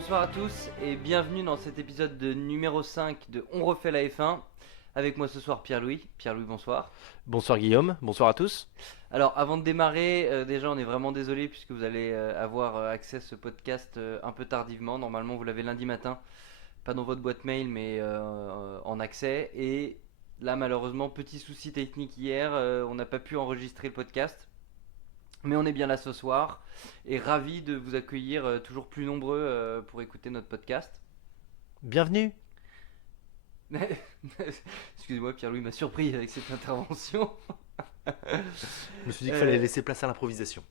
Bonsoir à tous et bienvenue dans cet épisode numéro 5 de On refait la F1. Avec moi ce soir Pierre-Louis. Pierre-Louis, bonsoir. Bonsoir Guillaume, bonsoir à tous. Alors avant de démarrer, déjà on est vraiment désolé puisque vous allez avoir accès à ce podcast un peu tardivement. Normalement vous l'avez lundi matin, pas dans votre boîte mail mais en accès. Et là malheureusement, petit souci technique hier, on n'a pas pu enregistrer le podcast. Mais on est bien là ce soir et ravi de vous accueillir toujours plus nombreux pour écouter notre podcast. Bienvenue. Excusez-moi, Pierre-Louis m'a surpris avec cette intervention. Je me suis dit qu'il fallait laisser place à l'improvisation.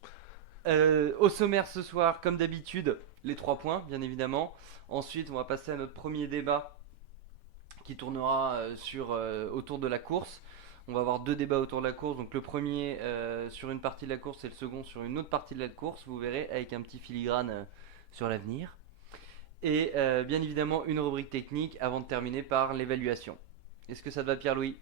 Au sommaire ce soir, comme d'habitude, les 3 points, bien évidemment. Ensuite, on va passer à notre premier débat qui tournera autour de la course. On va avoir 2 débats autour de la course. Donc le premier sur une partie de la course et le second sur une autre partie de la course, vous verrez, avec un petit filigrane sur l'avenir. Et bien évidemment une rubrique technique avant de terminer par l'évaluation. Est-ce que ça te va, Pierre-Louis ?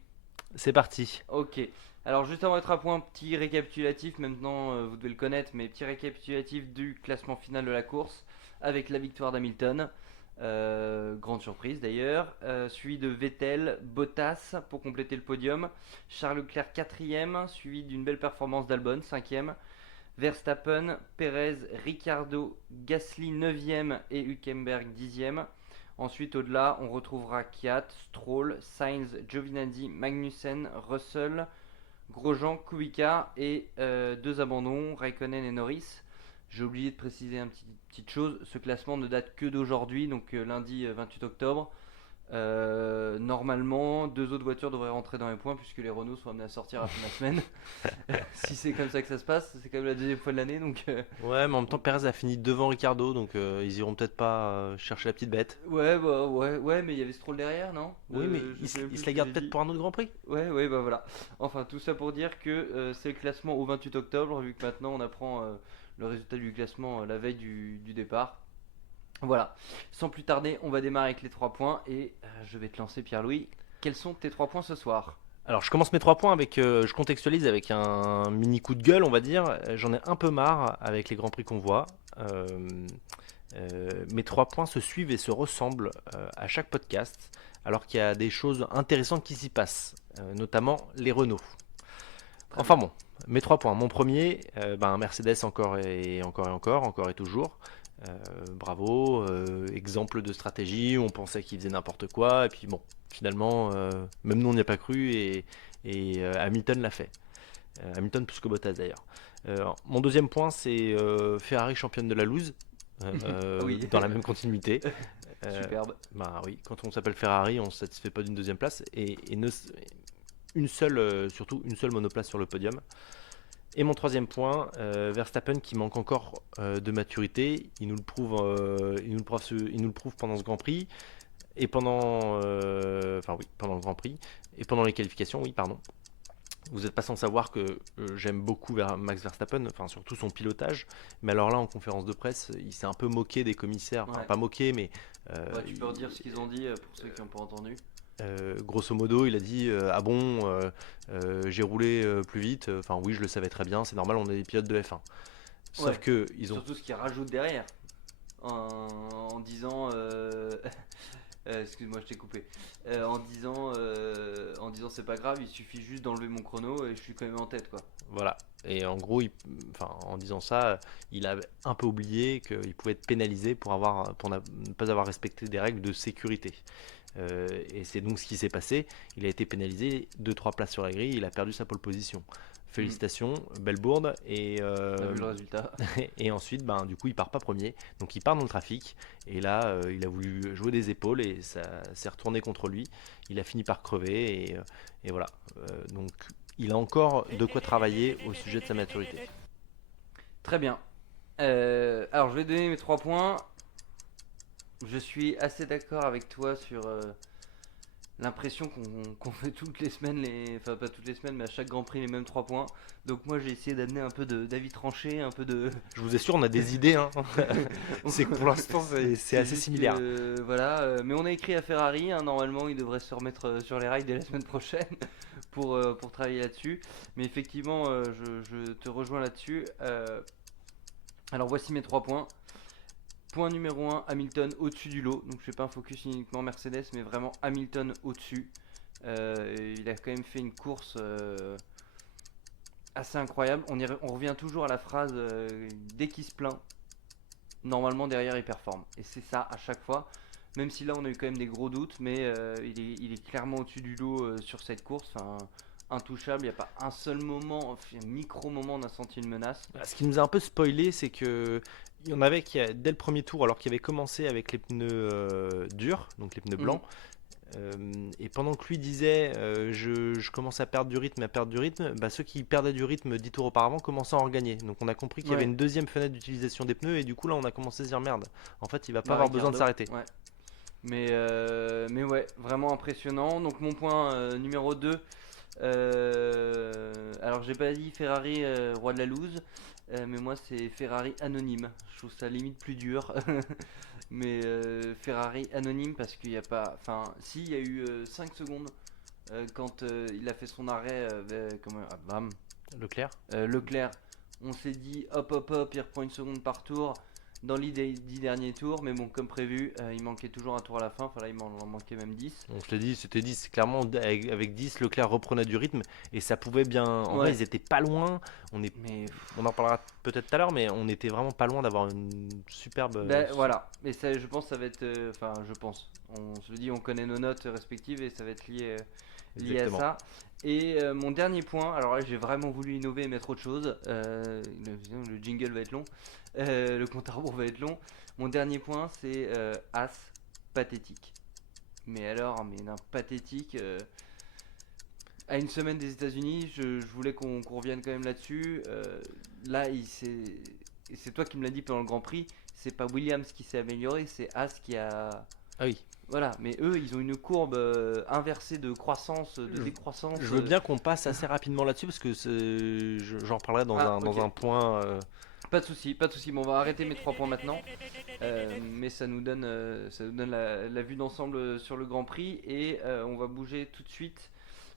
C'est parti. Ok. Alors juste avant d'être à point, petit récapitulatif, maintenant vous devez le connaître, mais petit récapitulatif du classement final de la course avec la victoire d'Hamilton. Grande surprise d'ailleurs, suivi de Vettel, Bottas pour compléter le podium, Charles Leclerc 4ème, suivi d'une belle performance d'Albon 5ème, Verstappen, Perez, Ricciardo, Gasly 9ème et Hülkenberg 10ème. Ensuite au-delà on retrouvera Kvyat, Stroll, Sainz, Giovinazzi, Magnussen, Russell, Grosjean, Kubica et 2 abandons, Raikkonen et Norris. J'ai oublié de préciser une petite chose, ce classement ne date que d'aujourd'hui, donc lundi 28 octobre. Normalement, 2 autres voitures devraient rentrer dans les points puisque les Renault sont amenés à sortir à la fin de la semaine. Si c'est comme ça que ça se passe, c'est quand même la deuxième fois de l'année. Donc, Ouais, mais en même temps, Perez a fini devant Ricardo, donc ils iront peut-être pas chercher la petite bête. ouais, mais il y avait Stroll derrière, non Oui, mais Je sais même il plus se ce la que garde j'ai peut-être dit. pour un autre Grand Prix. Ouais, bah voilà. Enfin, tout ça pour dire que c'est le classement au 28 octobre, vu que maintenant on apprend le résultat du classement la veille du départ. Voilà. Sans plus tarder, on va démarrer avec les 3 points et je vais te lancer, Pierre-Louis. Quels sont tes 3 points ce soir ? Alors, je commence mes 3 points avec, je contextualise avec un mini coup de gueule, on va dire. J'en ai un peu marre avec les Grands Prix qu'on voit. Mes 3 points se suivent et se ressemblent à chaque podcast, alors qu'il y a des choses intéressantes qui s'y passent, notamment les Renault. Très Enfin bien. bon, mes 3 points. Mon premier, Mercedes encore et toujours. Bravo, exemple de stratégie, on pensait qu'ils faisaient n'importe quoi, et puis bon, finalement, même nous on n'y a pas cru, et Hamilton l'a fait. Hamilton plus que Bottas d'ailleurs. Mon deuxième point, c'est Ferrari championne de la loose, Ah oui. dans la même continuité. Superbe. Bah oui, quand on s'appelle Ferrari, on ne se satisfait pas d'une deuxième place, et surtout une seule monoplace sur le podium. Et mon troisième point, Verstappen qui manque encore de maturité, il nous le prouve, il nous le prouve pendant ce Grand Prix et pendant le Grand Prix et pendant les qualifications, oui pardon. Vous n'êtes pas sans savoir que j'aime beaucoup Max Verstappen, enfin surtout son pilotage, mais alors là en conférence de presse, il s'est un peu moqué des commissaires, enfin Ouais. pas moqué, mais Bah, tu peux redire ce qu'ils ont dit pour ceux qui n'ont pas entendu. grosso modo, il a dit ah bon, j'ai roulé plus vite. Enfin oui, je le savais très bien, c'est normal, on est des pilotes de F1. Sauf Ouais. que ils ont Surtout ce qu'ils rajoutent derrière. En disant. Excuse-moi, je t'ai coupé. En disant c'est pas grave, il suffit juste d'enlever mon chrono et je suis quand même en tête, quoi. voilà. Et en gros, en disant ça, il a un peu oublié qu'il pouvait être pénalisé pour ne pas avoir respecté des règles de sécurité. Et c'est donc ce qui s'est passé. Il a été pénalisé 2-3 places sur la grille, il a perdu sa pole position. Félicitations, belle bourde. Et, On a vu le résultat. et ensuite, du coup, il part pas premier. Donc il part dans le trafic. Et là, il a voulu jouer des épaules et ça s'est retourné contre lui. Il a fini par crever. Et voilà. Donc il a encore de quoi travailler au sujet de sa maturité. Très bien. Alors, je vais donner mes 3 points. Je suis assez d'accord avec toi sur l'impression qu'on fait toutes les semaines, enfin pas toutes les semaines, mais à chaque Grand Prix les mêmes 3 points. Donc moi j'ai essayé d'amener un peu d'avis tranché, un peu de... Je vous assure, on a des idées. Hein. C'est que pour l'instant, c'est assez juste similaire. voilà, mais on a écrit à Ferrari, hein, normalement il devrait se remettre sur les rails dès la semaine prochaine pour travailler là-dessus. Mais effectivement, je te rejoins là-dessus. Alors voici mes 3 points. Point numéro 1, Hamilton au-dessus du lot. Donc je fais pas un focus uniquement Mercedes, mais vraiment Hamilton au-dessus. Il a quand même fait une course assez incroyable. On revient toujours à la phrase dès qu'il se plaint, normalement derrière il performe. Et c'est ça à chaque fois. Même si là on a eu quand même des gros doutes, mais il est clairement au-dessus du lot sur cette course. Enfin, intouchable, il n'y a pas un seul moment, un micro-moment on a senti une menace. Ce qui nous a un peu spoilé, c'est que il y en avait qui, dès le premier tour, alors qu'il avait commencé avec les pneus durs, donc les pneus blancs, et pendant que lui disait je commence à perdre du rythme, bah, ceux qui perdaient du rythme 10 tours auparavant commençaient à en regagner. Donc on a compris qu'il y avait une deuxième fenêtre d'utilisation des pneus, et du coup là on a commencé à se dire merde, en fait il va pas avoir besoin de s'arrêter. Ouais. Mais ouais, vraiment impressionnant. Donc mon point numéro 2, alors j'ai pas dit Ferrari roi de la loose, mais moi c'est Ferrari anonyme. Je trouve ça limite plus dur. Mais Ferrari anonyme parce qu'il n'y a pas. Enfin, si, il y a eu 5 secondes quand il a fait son arrêt. Bam. Leclerc. Leclerc, on s'est dit hop hop hop, il reprend une seconde par tour dans les 10 derniers tours, mais bon, comme prévu, il manquait toujours un tour à la fin. Enfin là, il m'en manquait même 10. On se l'a dit, c'était 10. Clairement, avec 10, Leclerc reprenait du rythme et ça pouvait bien. En vrai, ils étaient pas loin. On en parlera peut-être tout à l'heure, mais on était vraiment pas loin d'avoir une superbe. Voilà, et ça, je pense, ça va être. Enfin, je pense. On se le dit, on connaît nos notes respectives et ça va être lié à ça. Et mon dernier point, alors là j'ai vraiment voulu innover et mettre autre chose. Le jingle va être long, le compte à rebours va être long. Mon dernier point c'est As, pathétique. Mais alors, non, pathétique. À une semaine des États-Unis, je voulais qu'on revienne quand même là-dessus. Là, c'est toi qui me l'as dit pendant le Grand Prix, c'est pas Williams qui s'est amélioré, c'est As qui a. Ah oui. Voilà, mais eux, ils ont une courbe inversée de croissance, de décroissance. Je veux bien qu'on passe assez rapidement là-dessus parce que j'en reparlerai dans un point. Pas de souci. Bon, on va arrêter mes 3 points maintenant, mais ça nous donne la vue d'ensemble sur le Grand Prix et on va bouger tout de suite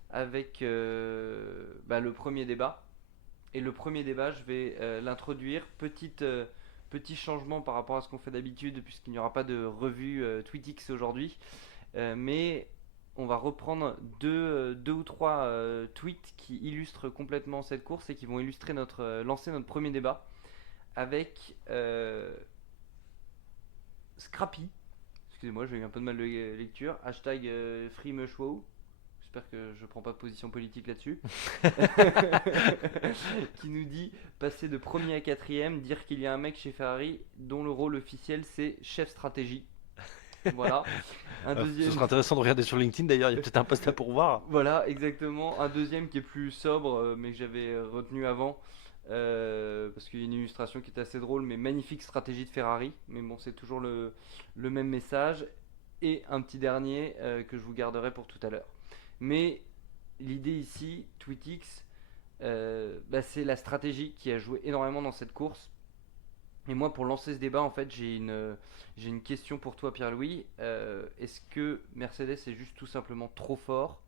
avec le premier débat. Et le premier débat, je vais l'introduire. Petit changement par rapport à ce qu'on fait d'habitude, puisqu'il n'y aura pas de revue TweetX aujourd'hui. Mais on va reprendre deux ou trois tweets qui illustrent complètement cette course et qui vont illustrer lancer notre premier débat avec Scrappy. Excusez-moi, j'ai eu un peu de mal de lecture. Hashtag FreeMushWow. J'espère que je prends pas position politique là-dessus. Qui nous dit passer de premier à quatrième, dire qu'il y a un mec chez Ferrari dont le rôle officiel c'est chef stratégie. Voilà. Ce serait intéressant de regarder sur LinkedIn d'ailleurs, il y a peut-être un post à pourvoir. Voilà, exactement. Un deuxième qui est plus sobre, mais que j'avais retenu avant. Parce qu'il y a une illustration qui est assez drôle, mais magnifique stratégie de Ferrari. Mais bon, c'est toujours le même message. Et un petit dernier que je vous garderai pour tout à l'heure. Mais l'idée ici, TweetX, c'est la stratégie qui a joué énormément dans cette course. Et moi, pour lancer ce débat, en fait, j'ai une question pour toi, Pierre-Louis. Est-ce que Mercedes est juste tout simplement trop fort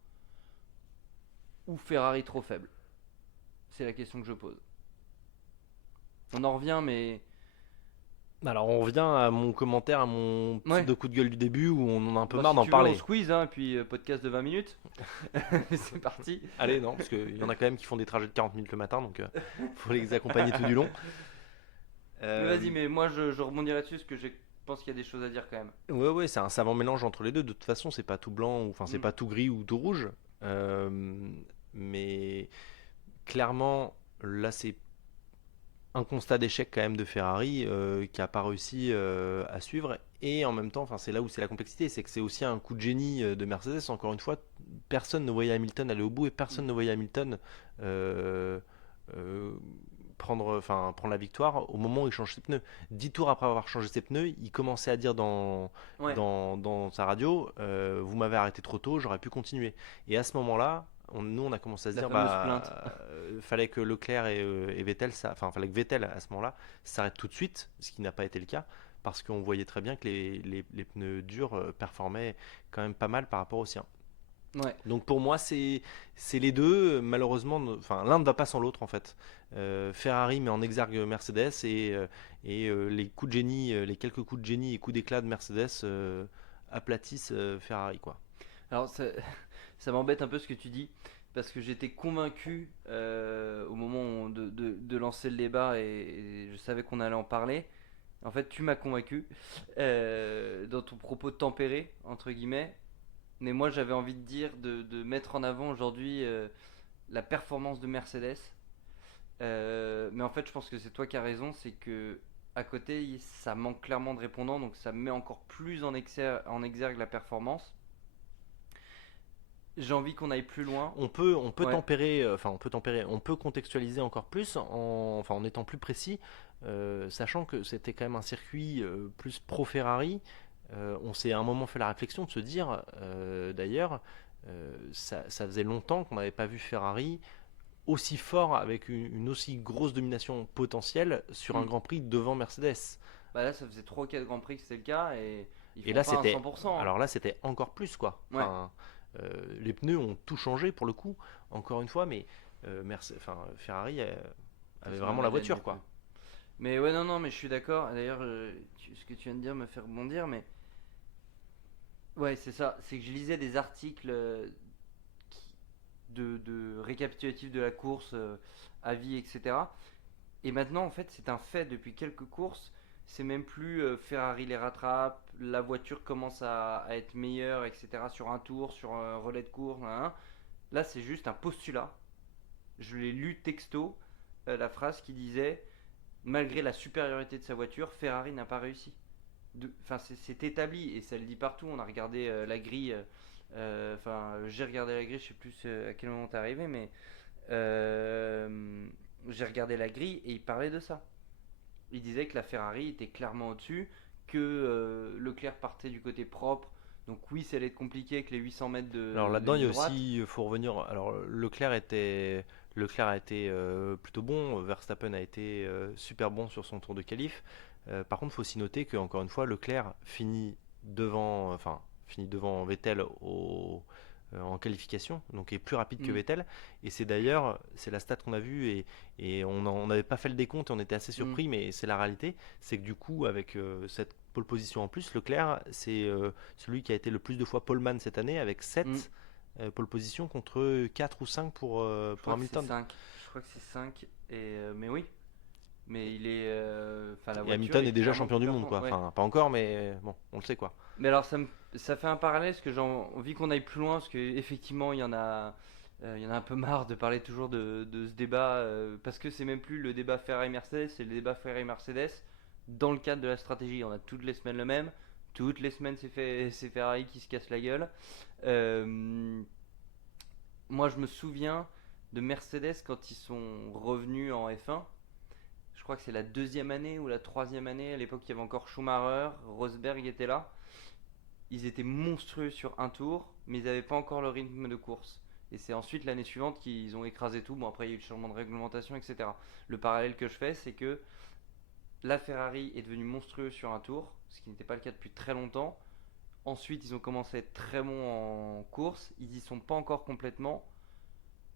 ou Ferrari trop faible? C'est la question que je pose. On en revient, mais... Alors on revient à mon commentaire, à mon de coup de gueule du début où on en a un peu marre d'en tu parler. Veux, on squeeze, hein, puis podcast de 20 minutes. C'est parti. Allez, non, parce qu'il y en a quand même qui font des trajets de 40 minutes le matin, donc faut les accompagner tout du long. Mais vas-y, mais moi je rebondirai dessus parce que je pense qu'il y a des choses à dire quand même. Ouais, c'est un savant mélange entre les deux. De toute façon, c'est pas tout blanc, enfin c'est pas tout gris ou tout rouge. Mais clairement, là c'est un constat d'échec quand même de Ferrari qui a pas réussi à suivre, et en même temps, c'est là où c'est la complexité, c'est que c'est aussi un coup de génie de Mercedes. Encore une fois, personne ne voyait Hamilton aller au bout et personne ne voyait Hamilton prendre la victoire au moment où il change ses pneus. 10 tours après avoir changé ses pneus, il commençait à dire dans sa radio vous m'avez arrêté trop tôt, j'aurais pu continuer. Et à ce moment-là, on a commencé à se dire fallait que Leclerc et Vettel, fallait que Vettel à ce moment-là s'arrête tout de suite, ce qui n'a pas été le cas parce qu'on voyait très bien que les pneus durs performaient quand même pas mal par rapport aux siens. Ouais. Donc pour moi, c'est les deux. Malheureusement, enfin, l'un ne va pas sans l'autre en fait. Ferrari met en exergue Mercedes et les coups de génie, les quelques coups de génie et coups d'éclat de Mercedes aplatissent Ferrari quoi. Alors ça m'embête un peu ce que tu dis, parce que j'étais convaincu au moment de lancer le débat et je savais qu'on allait en parler. En fait, tu m'as convaincu dans ton propos tempéré, entre guillemets. Mais moi, j'avais envie de dire de mettre en avant aujourd'hui la performance de Mercedes. Mais en fait, je pense que c'est toi qui as raison, c'est que à côté, ça manque clairement de répondants, donc ça met encore plus en exergue la performance. J'ai envie qu'on aille plus loin. On peut Ouais. tempérer, on peut contextualiser encore plus en étant plus précis, sachant que c'était quand même un circuit plus pro Ferrari. On s'est à un moment fait la réflexion de se dire, d'ailleurs, ça faisait longtemps qu'on n'avait pas vu Ferrari aussi fort avec une aussi grosse domination potentielle sur un Hmm. Grand Prix devant Mercedes. Bah là, ça faisait 3 ou 4 Grands Prix que c'était le cas et ils Et font là, pas un c'était, 100%, hein. alors là, c'était encore plus quoi. Ouais. Enfin, les pneus ont tout changé pour le coup, encore une fois, mais Ferrari Ça avait sent la vraiment la Madeleine des voiture pneus. quoi. Mais ouais, non, non, mais je suis d'accord. D'ailleurs, ce que tu viens de dire me fait rebondir, mais ouais, c'est ça. C'est que je lisais des articles de récapitulatifs de la course, avis, etc. Et maintenant, en fait, c'est un fait depuis quelques courses. C'est même plus Ferrari les rattrape, la voiture commence à être meilleure, etc. sur un tour, sur un relais de course. Nan, nan. Là, c'est juste un postulat. Je l'ai lu texto, la phrase qui disait malgré la supériorité de sa voiture, Ferrari n'a pas réussi. Enfin, c'est établi et ça le dit partout. On a regardé la grille. Enfin, j'ai regardé la grille. Je sais plus à quel moment t'es arrivé, mais j'ai regardé la grille et il parlait de ça. Il disait que la Ferrari était clairement au-dessus, que Leclerc partait du côté propre. Donc oui, ça allait être compliqué avec les 800 mètres Alors de là-dedans, il y ligne a droite. aussi, faut revenir. Alors Leclerc a été plutôt bon. Verstappen a été super bon sur son tour de qualif. Par contre, il faut aussi noter que encore une fois, Leclerc finit devant Vettel en qualification, donc est plus rapide que Mm, Vettel. Et c'est d'ailleurs, c'est la stat qu'on a vue et on n'avait pas fait le décompte et on était assez mm, surpris, mais c'est la réalité. C'est que du coup, avec cette pole position en plus, Leclerc, c'est celui qui a été le plus de fois poleman cette année avec mm. 7 pole position contre 4 ou 5 Je pour crois que c'est Hamilton. 5. Je crois que c'est 5. Mais oui. Mais il est. Enfin, la Et voiture Hamilton est est déjà clairement champion plus du monde, performante. quoi. Ouais. Enfin, pas encore, mais bon, on le sait, quoi. Mais alors, ça fait un parallèle, parce que j'ai envie qu'on aille plus loin, parce qu'effectivement, il y en a un peu marre de parler toujours de ce débat, parce que c'est même plus le débat Ferrari-Mercedes, c'est le débat Ferrari-Mercedes dans le cadre de la stratégie. On a toutes les semaines le même. Toutes les semaines, c'est Ferrari qui se casse la gueule. Euh, Moi, je me souviens de Mercedes quand ils sont revenus en F1. Je crois que c'est la deuxième année ou la troisième année. À l'époque, il y avait encore Schumacher, Rosberg était là. Ils étaient monstrueux sur un tour, mais ils n'avaient pas encore le rythme de course. Et c'est ensuite l'année suivante qu'ils ont écrasé tout. Bon, après, il y a eu le changement de réglementation, etc. Le parallèle que je fais, c'est que la Ferrari est devenue monstrueux sur un tour, ce qui n'était pas le cas depuis très longtemps. Ensuite, ils ont commencé à être très bons en course. Ils y sont pas encore complètement.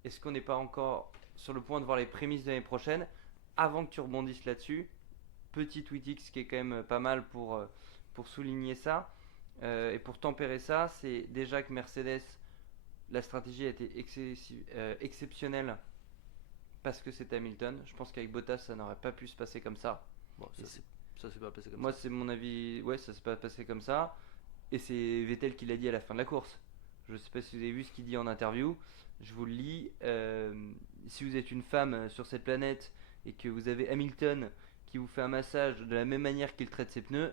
Est-ce qu'on n'est pas encore sur le point de voir les prémices de l'année prochaine? Avant que tu rebondisses là-dessus, petit tweetix qui est quand même pas mal pour souligner ça et pour tempérer ça, c'est déjà que Mercedes, la stratégie a été exceptionnelle parce que c'est Hamilton. Je pense qu'avec Bottas, ça n'aurait pas pu se passer comme ça. Bon, Et ça s'est pas passé comme moi, ça. c'est mon avis. Ouais, ça s'est pas passé comme ça. Et c'est Vettel qui l'a dit à la fin de la course. Je sais pas si vous avez vu ce qu'il dit en interview. Je vous le lis. Si vous êtes une femme sur cette planète et que vous avez Hamilton qui vous fait un massage de la même manière qu'il traite ses pneus,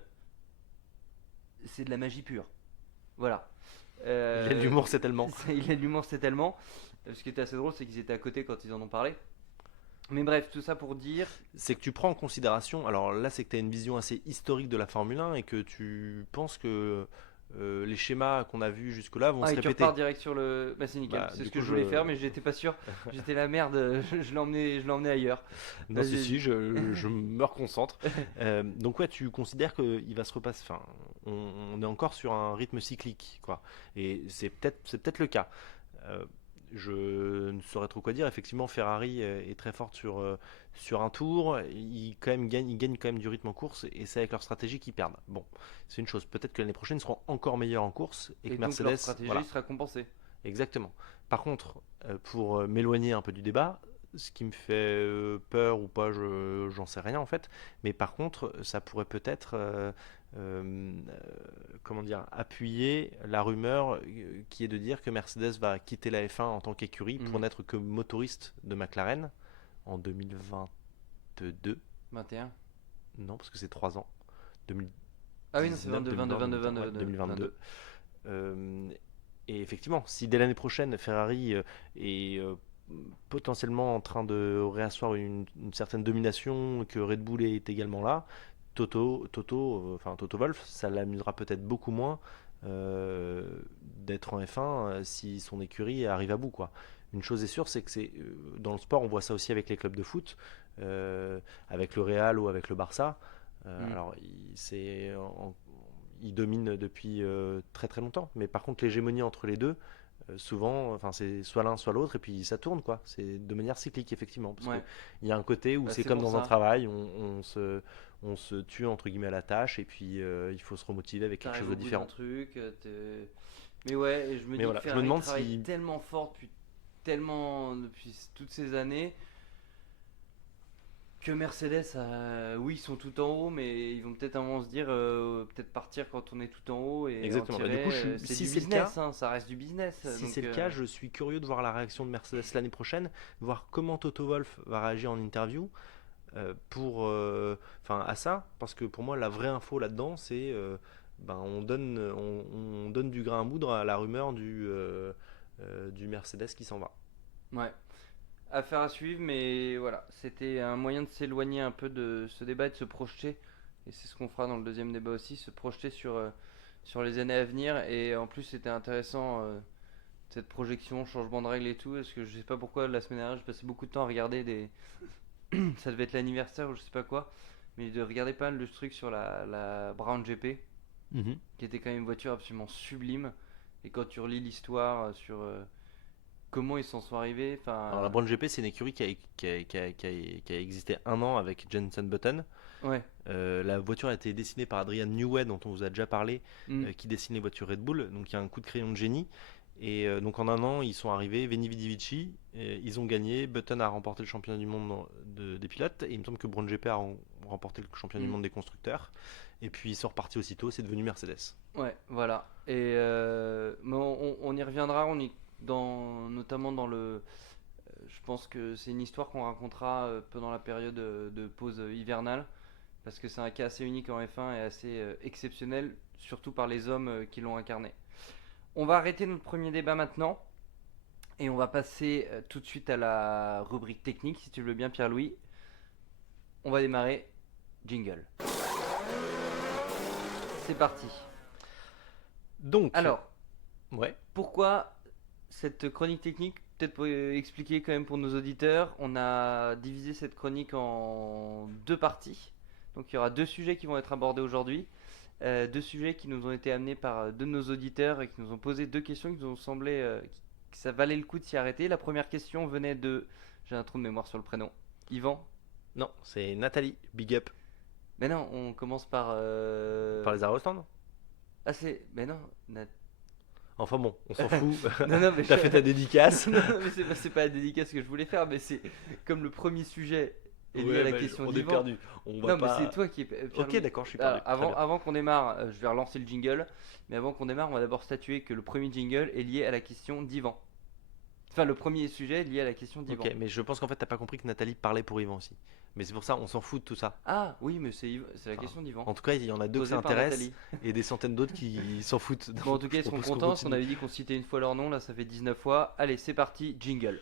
c'est de la magie pure. Voilà. Il a de l'humour, c'est tellement. Il a de l'humour, c'est tellement. Ce qui était assez drôle, c'est qu'ils étaient à côté quand ils en ont parlé. Mais bref, tout ça pour dire. C'est que tu prends en considération. Alors là, c'est que tu as une vision assez historique de la Formule 1 et que tu penses que les schémas qu'on a vus jusque-là vont Ah, se et tu répéter. repars direct sur le. Bah, c'est nickel. Bah, C'est du ce coup, que je voulais faire, mais j'étais pas sûr. J'étais la merde. Je l'ai emmené ailleurs. Non, Vas-y, si, vas-y. je me reconcentre. Donc ouais, tu considères qu'il va se repasser. Enfin, on est encore sur un rythme cyclique, quoi. Et c'est peut-être le cas. Euh, je ne saurais trop quoi dire. Effectivement, Ferrari est très forte sur un tour. Ils gagnent quand même du rythme en course, et c'est avec leur stratégie qu'ils perdent. Bon, c'est une chose. Peut-être que l'année prochaine, ils seront encore meilleurs en course et Et que donc leur Mercedes, stratégie voilà, sera compensée. exactement. Par contre, pour m'éloigner un peu du débat, ce qui me fait peur ou pas, j'en sais rien en fait. Mais par contre, ça pourrait peut-être, euh, comment dire, appuyer la rumeur qui est de dire que Mercedes va quitter la F1 en tant qu'écurie pour Mhm. n'être que motoriste de McLaren en 2022. 21. Non, parce que c'est 3 ans. Ah oui, non, c'est 2019, 22, 22, 2020, 22, 2021, 22, ouais, 2022. 22. Euh, et effectivement, si dès l'année prochaine, Ferrari est potentiellement en train de réasseoir une certaine domination, que Red Bull est également là, enfin Toto Wolff, ça l'amusera peut-être beaucoup moins euh, d'être en F1 si son écurie arrive à bout, quoi. Une chose est sûre, c'est que dans le sport, on voit ça aussi avec les clubs de foot, euh, avec le Real ou avec le Barça. Mhm. Alors, ils dominent depuis très très longtemps. Mais par contre, l'hégémonie entre les deux, souvent, enfin, c'est soit l'un soit l'autre, et puis ça tourne, quoi. C'est de manière cyclique, effectivement. Parce Ouais, qu'il y a un côté où bah, c'est c'est comme pour dans un ça. travail, on se tue entre guillemets à la tâche, et puis il faut se remotiver avec quelque chose T'arrives de au bout d'un différent. truc. Mais ouais, et je me Mais dis que voilà, je me Ferrari demande travaille si. tellement fort depuis toutes ces années que Mercedes, oui, ils sont tout en haut, mais ils vont peut-être à un moment se dire, peut-être partir quand on est tout en haut et en Exactement. Bah, du coup, tirer. C'est si du c'est le cas, business, hein, ça reste du business. si Donc, c'est le cas, je suis curieux de voir la réaction de Mercedes l'année prochaine, voir comment Toto Wolff va réagir en interview enfin, à ça, parce que pour moi, la vraie info là-dedans, c'est ben, on donne du grain à moudre à la rumeur du Mercedes qui s'en va. ouais, affaire à suivre, mais voilà, c'était un moyen de s'éloigner un peu de ce débat et de se projeter. Et c'est ce qu'on fera dans le deuxième débat aussi, se projeter sur les années à venir. Et en plus, c'était intéressant cette projection, changement de règles et tout. Parce que je sais pas pourquoi la semaine dernière, j'ai passé beaucoup de temps à regarder des. Ça devait être l'anniversaire ou je sais pas quoi. Mais de regarder pas mal de trucs sur la Brown GP, Mhm. qui était quand même une voiture absolument sublime. Et quand tu relis l'histoire sur comment ils s'en sont arrivés, Alors la enfin. Brown GP, c'est une écurie qui a existé 1 an avec Jenson Button. Ouais. La voiture a été dessinée par Adrian Newey, dont on vous a déjà parlé, Mm. qui dessine les voitures Red Bull. Donc il y a un coup de crayon de génie. Et donc en 1 an, ils sont arrivés, Veni Vidi Vici, et ils ont gagné. Button a remporté le championnat du monde des pilotes. Et il me semble que Brown GP a remporté le championnat du Mm. monde des constructeurs. Et puis ils sont repartis aussitôt, c'est devenu Mercedes. Ouais, voilà. Et mais on y reviendra, notamment dans le. Je pense que c'est une histoire qu'on racontera pendant la période de pause hivernale, parce que c'est un cas assez unique en F1 et assez exceptionnel, surtout par les hommes qui l'ont incarné. On va arrêter notre premier débat maintenant et on va passer tout de suite à la rubrique technique, si tu le veux bien, Pierre-Louis. On va démarrer. Jingle. C'est parti. Donc, Alors, ouais. pourquoi cette chronique technique? Peut-être pour expliquer quand même pour nos auditeurs, on a divisé cette chronique en deux parties. Donc il y aura deux sujets qui vont être abordés aujourd'hui. Deux sujets qui nous ont été amenés par deux de nos auditeurs et qui nous ont posé deux questions qui nous ont semblé que ça valait le coup de s'y arrêter. La première question venait de... J'ai un trou de mémoire sur le prénom. Yvan. Non, c'est Nathalie, big up. Mais non, on commence par... Par les arrêts au stand. Ah c'est... Mais non, Enfin bon, on s'en fout. non, non, mais T'as fait ta dédicace. non, mais c'est pas la dédicace que je voulais faire, mais c'est comme le premier sujet est lié à la question on est d'Yvan. perdu. On va Non, mais pas. c'est toi qui es. Ok, d'accord, je suis Alors, perdu. Très bien. avant qu'on démarre, je vais relancer le jingle. Mais avant qu'on démarre, on va d'abord statuer que le premier jingle est lié à la question d'Yvan. Enfin, le premier sujet est lié à la question d'Yvan. Ok, mais je pense qu'en fait t'as pas compris que Nathalie parlait pour Yvan aussi. Mais c'est pour ça, on s'en fout de tout ça. Ah, oui, mais c'est la Enfin, question d'Yvan. en tout cas, il y en a deux que Posée ça par intéresse Nathalie. et des centaines d'autres qui s'en foutent. Bon, en tout cas, ils Je seront propose qu'on contents parce qu'on continue. avait dit qu'on citait une fois leur nom. Là, ça fait 19 fois. Allez, c'est parti, jingle.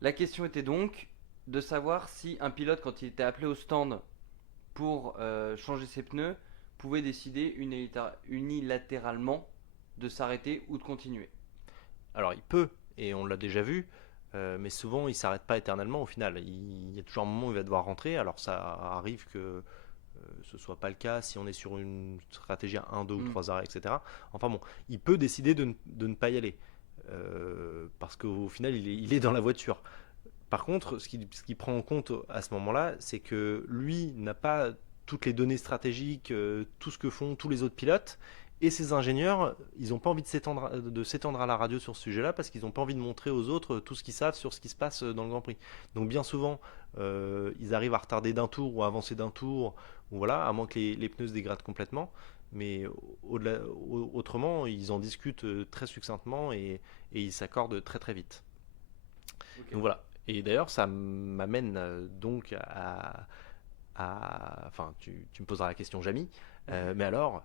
La question était donc de savoir si un pilote, quand il était appelé au stand pour changer ses pneus, pouvait décider unilatéralement de s'arrêter ou de continuer. Alors il peut, et on l'a déjà vu, mais souvent il s'arrête pas éternellement au final. Il y a toujours un moment où il va devoir rentrer. Alors ça arrive que ce soit pas le cas si on est sur une stratégie à 1, 2 ou 3 arrêts, etc. Enfin bon, il peut décider de ne pas y aller. Parce qu'au final il est dans la voiture. Par contre, ce qu'il prend en compte à ce moment-là, c'est que lui n'a pas toutes les données stratégiques, tout ce que font tous les autres pilotes. Et ces ingénieurs, ils n'ont pas envie de s'étendre à la radio sur ce sujet-là parce qu'ils n'ont pas envie de montrer aux autres tout ce qu'ils savent sur ce qui se passe dans le Grand Prix. Donc bien souvent, ils arrivent à retarder d'un tour ou à avancer d'un tour, ou voilà, à moins que les pneus se dégradent complètement. Mais autrement, ils en discutent très succinctement et ils s'accordent très très vite. Ok. Donc voilà. Et d'ailleurs, ça m'amène donc enfin, tu me poseras la question, Jamy. Mais alors,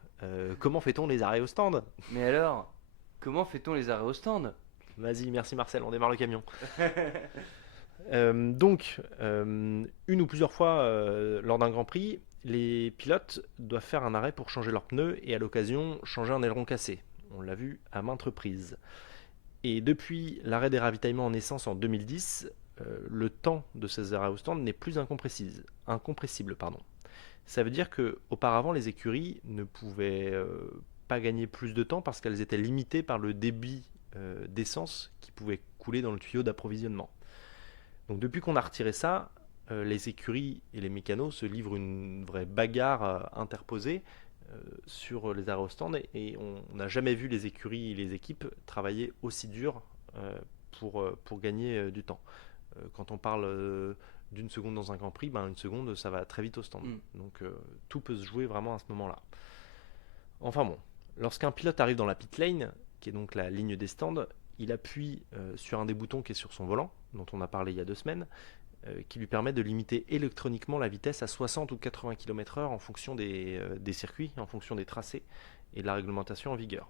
comment fait-on les arrêts au stand? Mais alors, comment fait-on les arrêts au stand? Vas-y, merci Marcel, on démarre le camion. Donc, une ou plusieurs fois lors d'un Grand Prix, les pilotes doivent faire un arrêt pour changer leurs pneus et à l'occasion changer un aileron cassé. On l'a vu à maintes reprises. Et depuis l'arrêt des ravitaillements en essence en 2010, le temps de ces arrêts au stand n'est plus incompressible. Ça veut dire qu'auparavant, les écuries ne pouvaient pas gagner plus de temps parce qu'elles étaient limitées par le débit d'essence qui pouvait couler dans le tuyau d'approvisionnement. Donc depuis qu'on a retiré ça, les écuries et les mécanos se livrent une vraie bagarre interposée sur les arrêts au stand et on n'a jamais vu les écuries et les équipes travailler aussi dur pour gagner du temps. Quand on parle d'une seconde dans un Grand Prix, une seconde ça va très vite au stand. Donc tout peut se jouer vraiment à ce moment-là. Enfin bon, lorsqu'un pilote arrive dans la pit lane, qui est donc la ligne des stands, il appuie sur un des boutons qui est sur son volant, dont on a parlé il y a 2 semaines, qui lui permet de limiter électroniquement la vitesse à 60 ou 80 km/h en fonction des circuits, en fonction des tracés et de la réglementation en vigueur.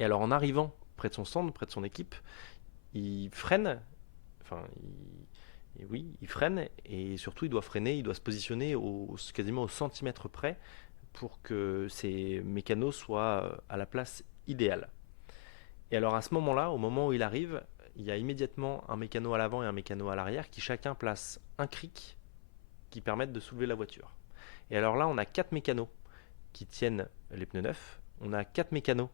Et alors en arrivant près de son stand, près de son équipe, il freine, il freine et surtout il doit freiner, il doit se positionner quasiment au centimètre près pour que ses mécanos soient à la place idéale. Et alors à ce moment-là, au moment où il arrive, il y a immédiatement un mécano à l'avant et un mécano à l'arrière qui chacun place un cric qui permettent de soulever la voiture. Et alors là, on a 4 mécanos qui tiennent les pneus neufs, on a 4 mécanos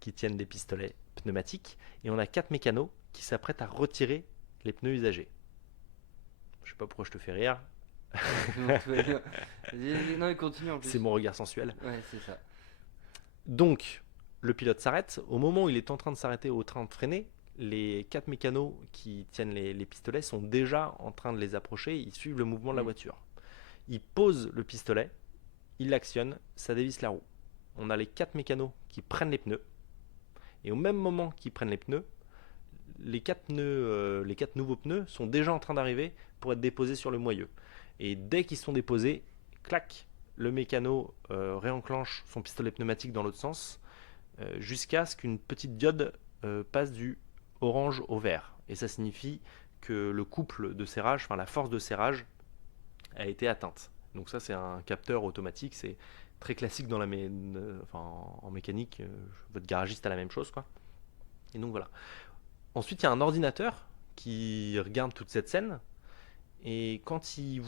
qui tiennent des pistolets pneumatiques et on a 4 mécanos qui s'apprêtent à retirer les pneus usagés. Je sais pas pourquoi je te fais rire. Non, il continue en plus. C'est mon regard sensuel. Ouais, c'est ça. Donc, le pilote s'arrête. Au moment où il est en train de s'arrêter, au train de freiner, les 4 mécanos qui tiennent les pistolets sont déjà en train de les approcher. Ils suivent le mouvement de la voiture. Ils posent le pistolet, ils l'actionnent, ça dévisse la roue. On a les 4 mécanos qui prennent les pneus. Et au même moment qu'ils prennent les pneus, les 4 nouveaux pneus sont déjà en train d'arriver pour être déposés sur le moyeu. Et dès qu'ils sont déposés, clac, le mécano réenclenche son pistolet pneumatique dans l'autre sens jusqu'à ce qu'une petite diode passe du orange au vert. Et ça signifie que le couple de serrage, enfin la force de serrage, a été atteinte. Donc ça c'est un capteur automatique, c'est très classique dans en mécanique. Votre garagiste a la même chose, quoi. Et donc voilà. Ensuite il y a un ordinateur qui regarde toute cette scène et quand il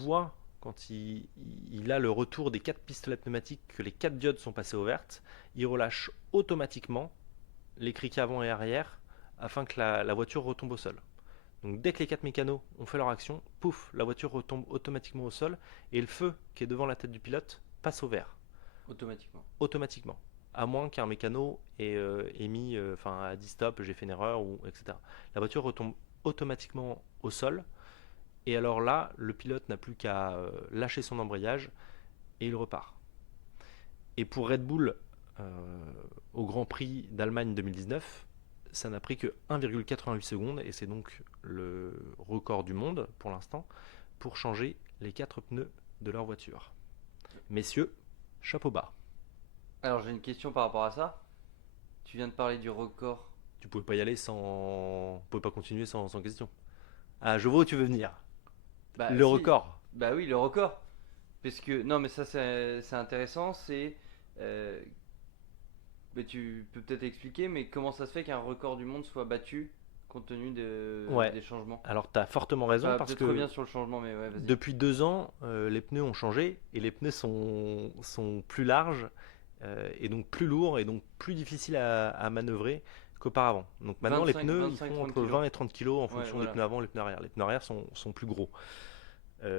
a le retour des 4 pistolets pneumatiques, que les 4 diodes sont passées au vert, il relâche automatiquement les crics avant et arrière afin que la voiture retombe au sol. Donc dès que les 4 mécanos ont fait leur action, pouf, la voiture retombe automatiquement au sol et le feu qui est devant la tête du pilote passe au vert. Automatiquement. À moins qu'un mécano ait mis a dit stop, j'ai fait une erreur, etc. La voiture retombe automatiquement au sol. Et alors là, le pilote n'a plus qu'à lâcher son embrayage et il repart. Et pour Red Bull, au Grand Prix d'Allemagne 2019, ça n'a pris que 1,88 secondes, et c'est donc le record du monde pour l'instant, pour changer les 4 pneus de leur voiture. Messieurs, chapeau bas. Alors j'ai une question par rapport à ça. Tu viens de parler du record. Tu pouvais pas y aller sans... Tu pouvais pas continuer sans question. Ah, je vois où tu veux venir. Le record. Bah oui, le record. Parce que, non, mais ça c'est intéressant, euh, mais tu peux peut-être expliquer, mais comment ça se fait qu'un record du monde soit battu compte tenu Ouais, des changements? alors tu as fortement raison Enfin, parce peut-être reviens que sur le changement, mais ouais, vas-y. depuis 2 ans, les pneus ont changé et les pneus sont plus larges et donc plus lourds et donc plus difficiles à manœuvrer qu'auparavant. Donc maintenant, les pneus, ils font 25-30 entre kilos. 20 et 30 kilos en Ouais, fonction des voilà. pneus avant et les pneus arrière. Les pneus arrière sont plus gros.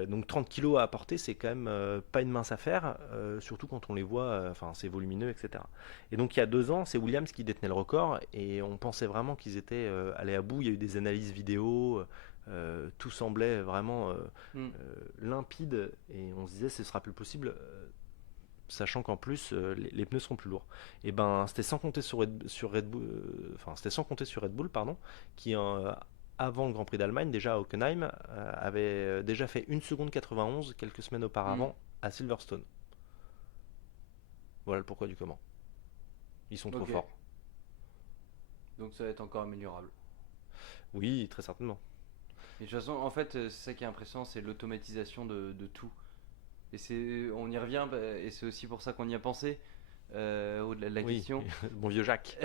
Donc 30 kilos à apporter, c'est quand même pas une mince affaire, surtout quand on les voit, enfin c'est volumineux, etc. Et donc il y a 2 ans, c'est Williams qui détenait le record et on pensait vraiment qu'ils étaient allés à bout. Il y a eu des analyses vidéo, tout semblait vraiment Hmm. limpide et on se disait ce sera plus possible, sachant qu'en plus les pneus seront plus lourds. Et ben c'était sans compter sur Red Bull, enfin c'était sans compter sur Red Bull pardon, qui avant le Grand Prix d'Allemagne déjà à Hockenheim avait déjà fait 1 seconde 91 quelques semaines Hmm. auparavant à Silverstone. Voilà le pourquoi du comment. Ils sont trop Ok, forts. donc ça va être encore améliorable. Oui, très certainement. Et de toute façon, en fait, c'est ça qui est impressionnant, c'est l'automatisation de tout. Et on y revient, bah, et c'est aussi pour ça qu'on y a pensé, au-delà de la Oui, question, bon vieux Jacques.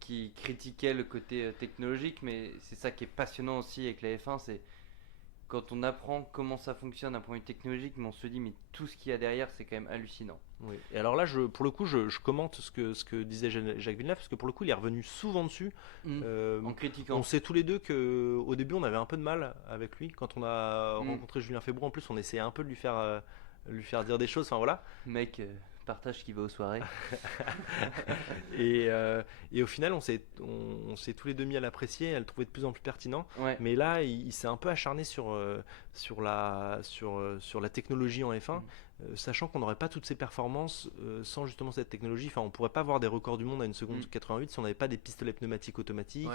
qui critiquait le côté technologique, mais c'est ça qui est passionnant aussi avec la F1, c'est quand on apprend comment ça fonctionne d'un point de vue technologique, mais on se dit, mais tout ce qu'il y a derrière, c'est quand même hallucinant. Oui. Et alors là, pour le coup, je commente ce que disait Jacques Villeneuve, parce que pour le coup, il est revenu souvent dessus. Hmm. Euh, En on critiquant. sait tous les deux que au début, on avait un peu de mal avec lui. Quand on a Hmm. rencontré Julien Febroux, en plus, on essayait un peu de lui faire dire des choses. Enfin voilà. Mec, partage qui va aux soirées. Et, et au final, on s'est tous les deux mis à l'apprécier, à le trouver de plus en plus pertinent. Ouais. Mais là, il s'est un peu acharné sur la technologie en F1, Hmm. sachant qu'on n'aurait pas toutes ces performances sans justement cette technologie. Enfin, on pourrait pas avoir des records du monde à 1 seconde Hmm. 88 si on n'avait pas des pistolets pneumatiques automatiques.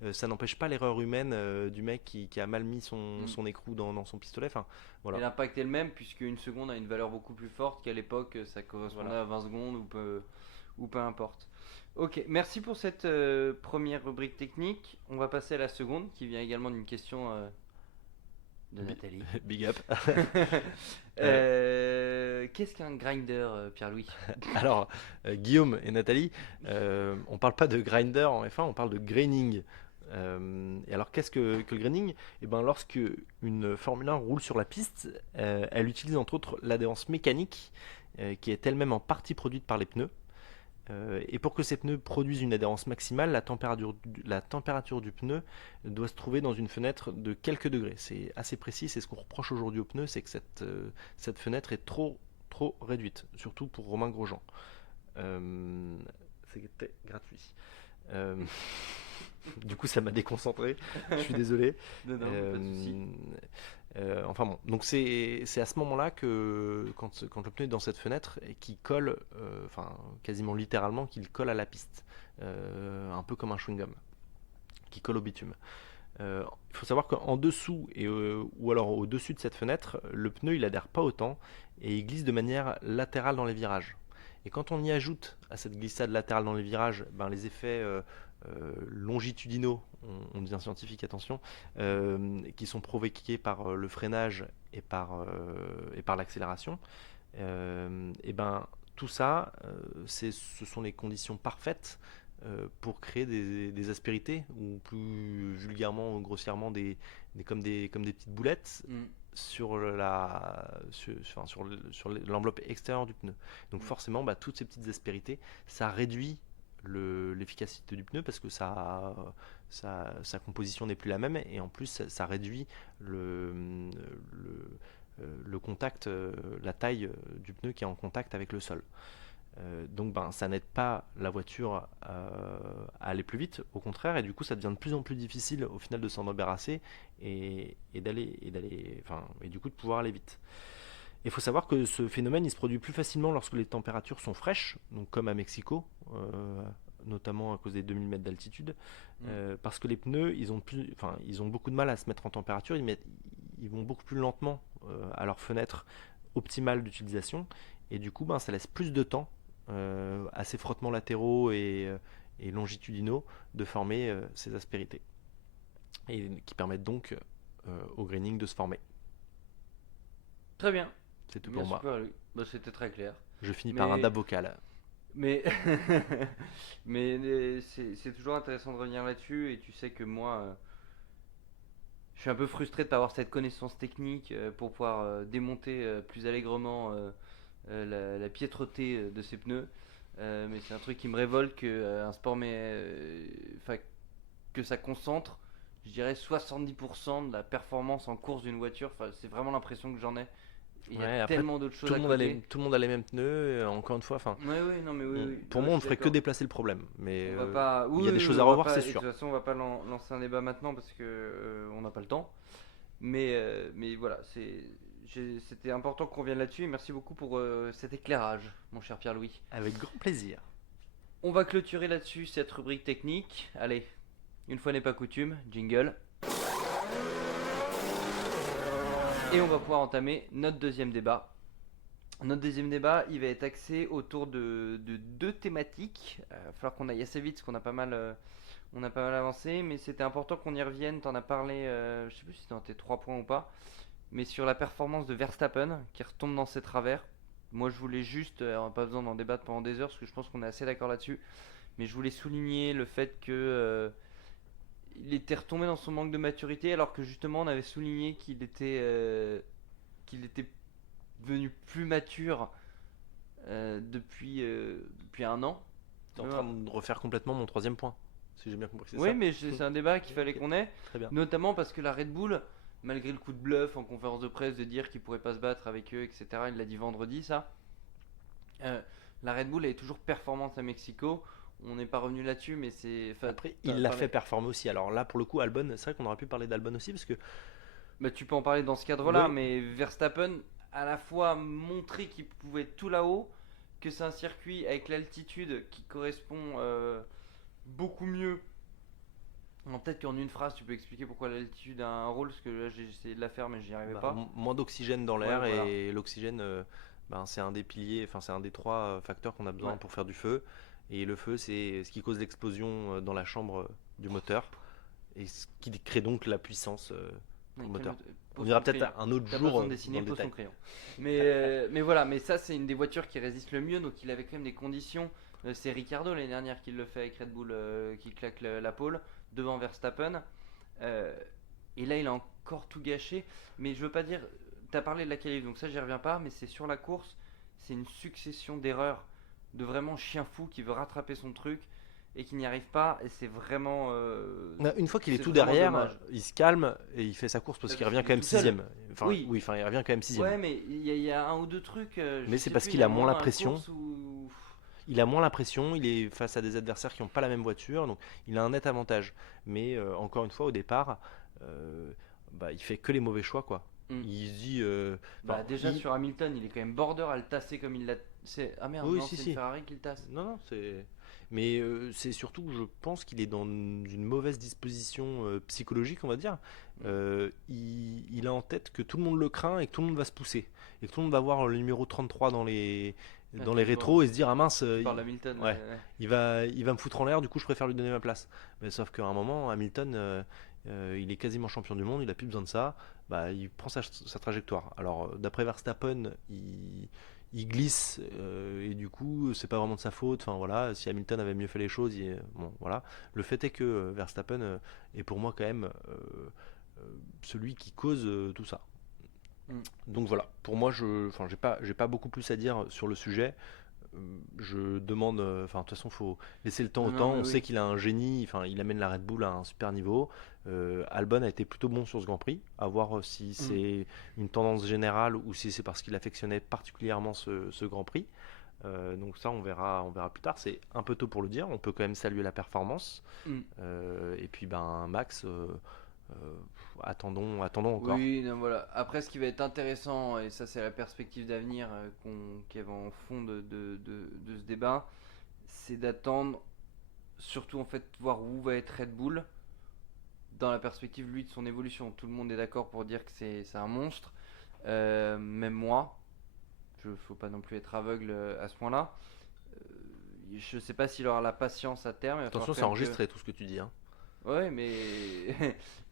Ouais. Ça n'empêche pas l'erreur humaine du mec qui a mal mis son, Hmm. son écrou dans son pistolet. Enfin, Et voilà. l'impact est le même, puisque une seconde a une valeur beaucoup plus forte qu'à l'époque, ça correspondait Voilà. à 20 secondes ou peu importe. Ok, merci pour cette première rubrique technique. On va passer à la seconde, qui vient également d'une question de Bi- Nathalie. Big up. Euh, Qu'est-ce qu'un grinder, Pierre-Louis? Alors, Guillaume et Nathalie, on parle pas de grinder en F1, on parle de graining. Et alors, qu'est-ce que le graining? Eh ben, lorsque une Formule 1 roule sur la piste, elle utilise entre autres l'adhérence mécanique, qui est elle-même en partie produite par les pneus. Et pour que ces pneus produisent une adhérence maximale, la température du pneu doit se trouver dans une fenêtre de quelques degrés. C'est assez précis, c'est ce qu'on reproche aujourd'hui aux pneus, c'est que cette fenêtre est trop, trop réduite, surtout pour Romain Grosjean. Euh, C'était gratuit. Euh, du coup, ça m'a déconcentré, je suis désolé. Non, non, pas de souci. Euh, enfin bon, donc c'est à ce moment-là que quand le pneu est dans cette fenêtre et qu'il colle, enfin quasiment littéralement qu'il colle à la piste, un peu comme un chewing-gum qui colle au bitume. Il faut savoir qu'en dessous ou alors au-dessus de cette fenêtre, le pneu il adhère pas autant et il glisse de manière latérale dans les virages. Et quand on y ajoute à cette glissade latérale dans les virages, ben, les effets longitudinaux, on devient scientifique, attention, qui sont provoqués par le freinage et par l'accélération, et ben tout ça, ce sont les conditions parfaites pour créer des aspérités, ou plus vulgairement ou grossièrement comme des petites boulettes Mm, sur l'enveloppe extérieure du pneu. Donc mm, forcément, bah, toutes ces petites aspérités, ça réduit l'efficacité du pneu parce que sa composition n'est plus la même, et en plus ça réduit le contact, la taille du pneu qui est en contact avec le sol. Donc ben, ça n'aide pas la voiture à aller plus vite, au contraire, et du coup ça devient de plus en plus difficile au final de s'en embarrasser et du coup de pouvoir aller vite. Il faut savoir que ce phénomène il se produit plus facilement lorsque les températures sont fraîches, donc comme à Mexico, notamment à cause des 2000 mètres d'altitude, mm. parce que les pneus ils ont beaucoup de mal à se mettre en température, ils vont beaucoup plus lentement à leur fenêtre optimale d'utilisation, et du coup ben, ça laisse plus de temps à ces frottements latéraux et longitudinaux de former ces aspérités, et qui permettent donc au graining de se former. Très bien. C'est tout Bien pour moi. super, Louis. Bah, c'était très clair. Je finis par un Mais, dab vocal. mais, c'est toujours intéressant de revenir là-dessus. Et tu sais que moi, je suis un peu frustré de ne pas avoir cette connaissance technique pour pouvoir démonter plus allègrement la piètreté de ces pneus. Mais c'est un truc qui me révolte que un sport, enfin, que ça concentre, je dirais 70% de la performance en course d'une voiture. Enfin, c'est vraiment l'impression que j'en ai. Il y a Ouais, après, tellement d'autres choses à côté. tout le monde a les mêmes pneus, encore une fois. Enfin, Oui, oui, non, mais oui, oui. pour Non, moi, je on ne suis ferait que d'accord. déplacer le problème. Mais On va pas. il Oui, y a des oui, oui, choses à on va revoir, pas. c'est Et de toute sûr. façon, on va pas lancer un débat maintenant parce que on n'a pas le temps. Mais voilà, c'était important qu'on revienne là-dessus. Et merci beaucoup pour cet éclairage, mon cher Pierre-Louis. Avec grand plaisir. On va clôturer là-dessus cette rubrique technique. Allez, une fois n'est pas coutume, jingle. Et on va pouvoir entamer notre deuxième débat. Notre deuxième débat, il va être axé autour de deux thématiques. Il va falloir qu'on aille assez vite parce qu'on a on a pas mal avancé, mais c'était important qu'on y revienne. T'en as parlé, je sais plus si c'était dans tes 3 points ou pas, mais sur la performance de Verstappen qui retombe dans ses travers. Moi, je voulais juste, on n'a pas besoin d'en débattre pendant des heures parce que je pense qu'on est assez d'accord là-dessus, mais je voulais souligner le fait que il était retombé dans son manque de maturité, alors que justement on avait souligné qu'il était devenu plus mature depuis un an. Tu es en train de refaire complètement mon troisième point, si j'ai bien compris, c'est Oui, ça? mais c'est un débat qu'il fallait Ok, qu'on ait, très bien. notamment parce que la Red Bull, malgré le coup de bluff en conférence de presse de dire qu'il pourrait pas se battre avec eux, etc., il l'a dit vendredi, ça. euh, la Red Bull est toujours performante à Mexico. On n'est pas revenu là-dessus, mais c'est. Enfin, Après, il l'a fait performer aussi. Alors là, pour le coup, Albon, c'est vrai qu'on aurait pu parler d'Albon aussi, parce que bah, tu peux en parler dans ce cadre-là, oui, mais Verstappen à la fois montré qu'il pouvait être tout là-haut, que c'est un circuit avec l'altitude qui correspond beaucoup mieux. Peut-être qu'en une phrase, tu peux expliquer pourquoi l'altitude a un rôle, parce que là j'ai essayé de la faire, mais j'y arrivais pas. moins d'oxygène dans l'air, Ouais, voilà. et l'oxygène, c'est un des piliers, enfin c'est un des trois facteurs qu'on a besoin Ouais. pour faire du feu. Et le feu, c'est ce qui cause l'explosion dans la chambre du moteur, et ce qui crée donc la puissance pour Ouais, le moteur. On pose ira ton peut-être crayon. un autre T'as jour besoin de dans dessiner, le pose ton détail. crayon. Mais voilà, mais ça c'est une des voitures qui résiste le mieux, donc il avait quand même des conditions. C'est Ricardo l'année dernière qui le fait avec Red Bull, qui claque la pole devant Verstappen. Euh, et là il a encore tout gâché. Mais je veux pas dire, t'as parlé de la qualif, donc ça j'y reviens pas, mais c'est sur la course, c'est une succession d'erreurs de vraiment chien fou qui veut rattraper son truc et qui n'y arrive pas, et c'est vraiment. Une fois qu'il est C'est tout vraiment derrière, dommage. il se calme et il fait sa course parce Parce qu'il revient qu'il quand est même tout seul. sixième. Enfin, Oui. oui, enfin, il revient quand même sixième. Ouais, mais il y a un ou deux trucs. Je Mais c'est sais parce plus, qu'il il y a moins la un pression. course où. Il a moins la pression, il est face à des adversaires qui n'ont pas la même voiture, donc il a un net avantage. Mais encore une fois, au départ, euh, il fait que les mauvais choix, quoi. Hmm. Il se dit. Bah, Enfin, déjà sur Hamilton, il est quand même border à le tasser comme il l'a. Ah merde, oui, non, si, c'est le si. Ferrari qui le tasse. Non, non, c'est. Mais c'est surtout que je pense qu'il est dans une mauvaise disposition psychologique, on va dire. Il a en tête que tout le monde le craint et que tout le monde va se pousser. Et que tout le monde va voir le numéro 33 dans les Attends, rétros et se dire ah mince, Tu parles d'Hamilton. ouais, il va me foutre en l'air, du coup je préfère lui donner ma place. Mais sauf qu'à un moment, Hamilton, il est quasiment champion du monde, il a plus besoin de ça. Il prend sa trajectoire. Alors d'après Verstappen, il glisse et du coup c'est pas vraiment de sa faute. Enfin voilà, si Hamilton avait mieux fait les choses, bon voilà. Le fait est que Verstappen est pour moi quand même celui qui cause tout ça. Mm. Donc voilà, pour moi, j'ai pas beaucoup plus à dire sur le sujet. Je demande, enfin de toute façon, faut laisser le temps au Non, temps. mais On oui. sait qu'il a un génie, enfin il amène la Red Bull à un super niveau. Albon a été plutôt bon sur ce Grand Prix. À voir si c'est une tendance générale ou si c'est parce qu'il affectionnait particulièrement ce Grand Prix. Donc ça, on verra plus tard. C'est un peu tôt pour le dire. On peut quand même saluer la performance. Mm. Et puis Max. Attendons encore. Oui, non, voilà. Après, ce qui va être intéressant, et ça c'est la perspective d'avenir qui est en fond de ce débat, c'est d'attendre, surtout en fait, voir où va être Red Bull dans la perspective, lui, de son évolution. Tout le monde est d'accord pour dire que c'est un monstre, même moi. Faut pas non plus être aveugle à ce point-là. Je sais pas s'il aura la patience à terme. Il va Attention, falloir c'est quand même enregistré tout ce que tu dis. Hein. Ouais, mais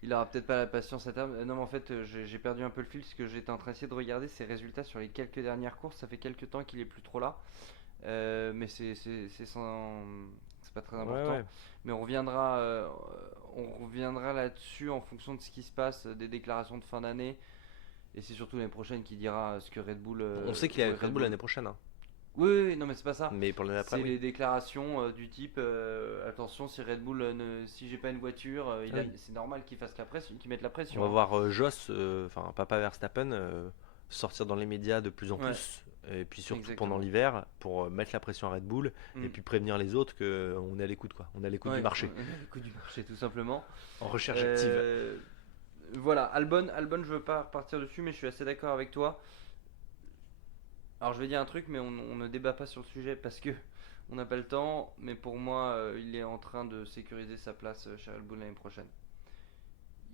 il aura peut-être pas la patience à terme. Non, mais en fait, j'ai perdu un peu le fil parce que j'étais en train d'essayer de regarder ses résultats sur les quelques dernières courses. Ça fait quelques temps qu'il est plus trop là. Mais c'est pas très Ouais, important. ouais. Mais on reviendra là-dessus en fonction de ce qui se passe, des déclarations de fin d'année. Et c'est surtout l'année prochaine qui dira ce que Red Bull. On sait qu'il est avec Red Bull l'année prochaine, hein. Oui, oui, oui, non, mais c'est pas ça. Mais pour l'année après, C'est oui. les déclarations du type attention, si Red Bull, si j'ai pas une voiture, Ah oui. c'est normal qu'il fasse la pression, qu'il mette la On pression, va hein. voir Joss, enfin Papa Verstappen, sortir dans les médias de plus en Ouais, plus, et puis surtout pendant exactement. l'hiver, pour mettre la pression à Red Bull, et Mm. puis prévenir les autres qu'on est à l'écoute, quoi. On est à l'écoute du Ouais, marché, on a le coup du marché, tout simplement. en recherche active. Euh, voilà, Albon, je veux pas repartir dessus, mais je suis assez d'accord avec toi. Alors, je vais dire un truc, mais on ne débat pas sur le sujet parce que on n'a pas le temps. Mais pour moi, il est en train de sécuriser sa place chez Red Bull l'année prochaine.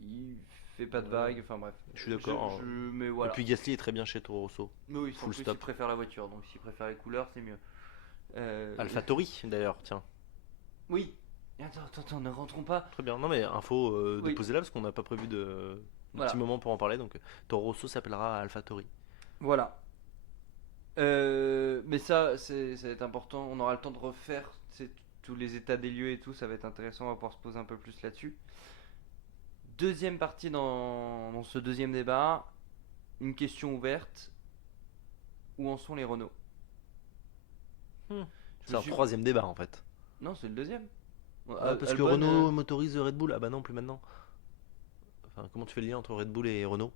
Il fait pas de Ouais, vagues, enfin bref. je suis d'accord, hein. Mais Et voilà. puis Gasly est très bien chez Toro Rosso, Mais oui, en full plus, il stop. préfère la voiture, donc s'il préfère les couleurs, c'est mieux. Euh, AlphaTauri d'ailleurs, tiens. oui. Attends, ne rentrons pas. Très bien. Non mais info Oui, déposée là parce qu'on n'a pas prévu de petit voilà. moment pour en parler. Donc Toro Rosso s'appellera AlphaTauri. Voilà. Mais ça va être important. On aura le temps de refaire tous les états des lieux et tout. Ça va être intéressant. On va pouvoir se poser un peu plus là-dessus. Deuxième partie dans ce deuxième débat. Une question ouverte. Où en sont les Renault? Hmm. Je C'est me un suis... troisième débat en fait. Non, c'est le deuxième. Ah, parce que Albon, Renault motorise Red Bull. Ah bah non, plus maintenant. Enfin, comment tu fais le lien entre Red Bull et Renault?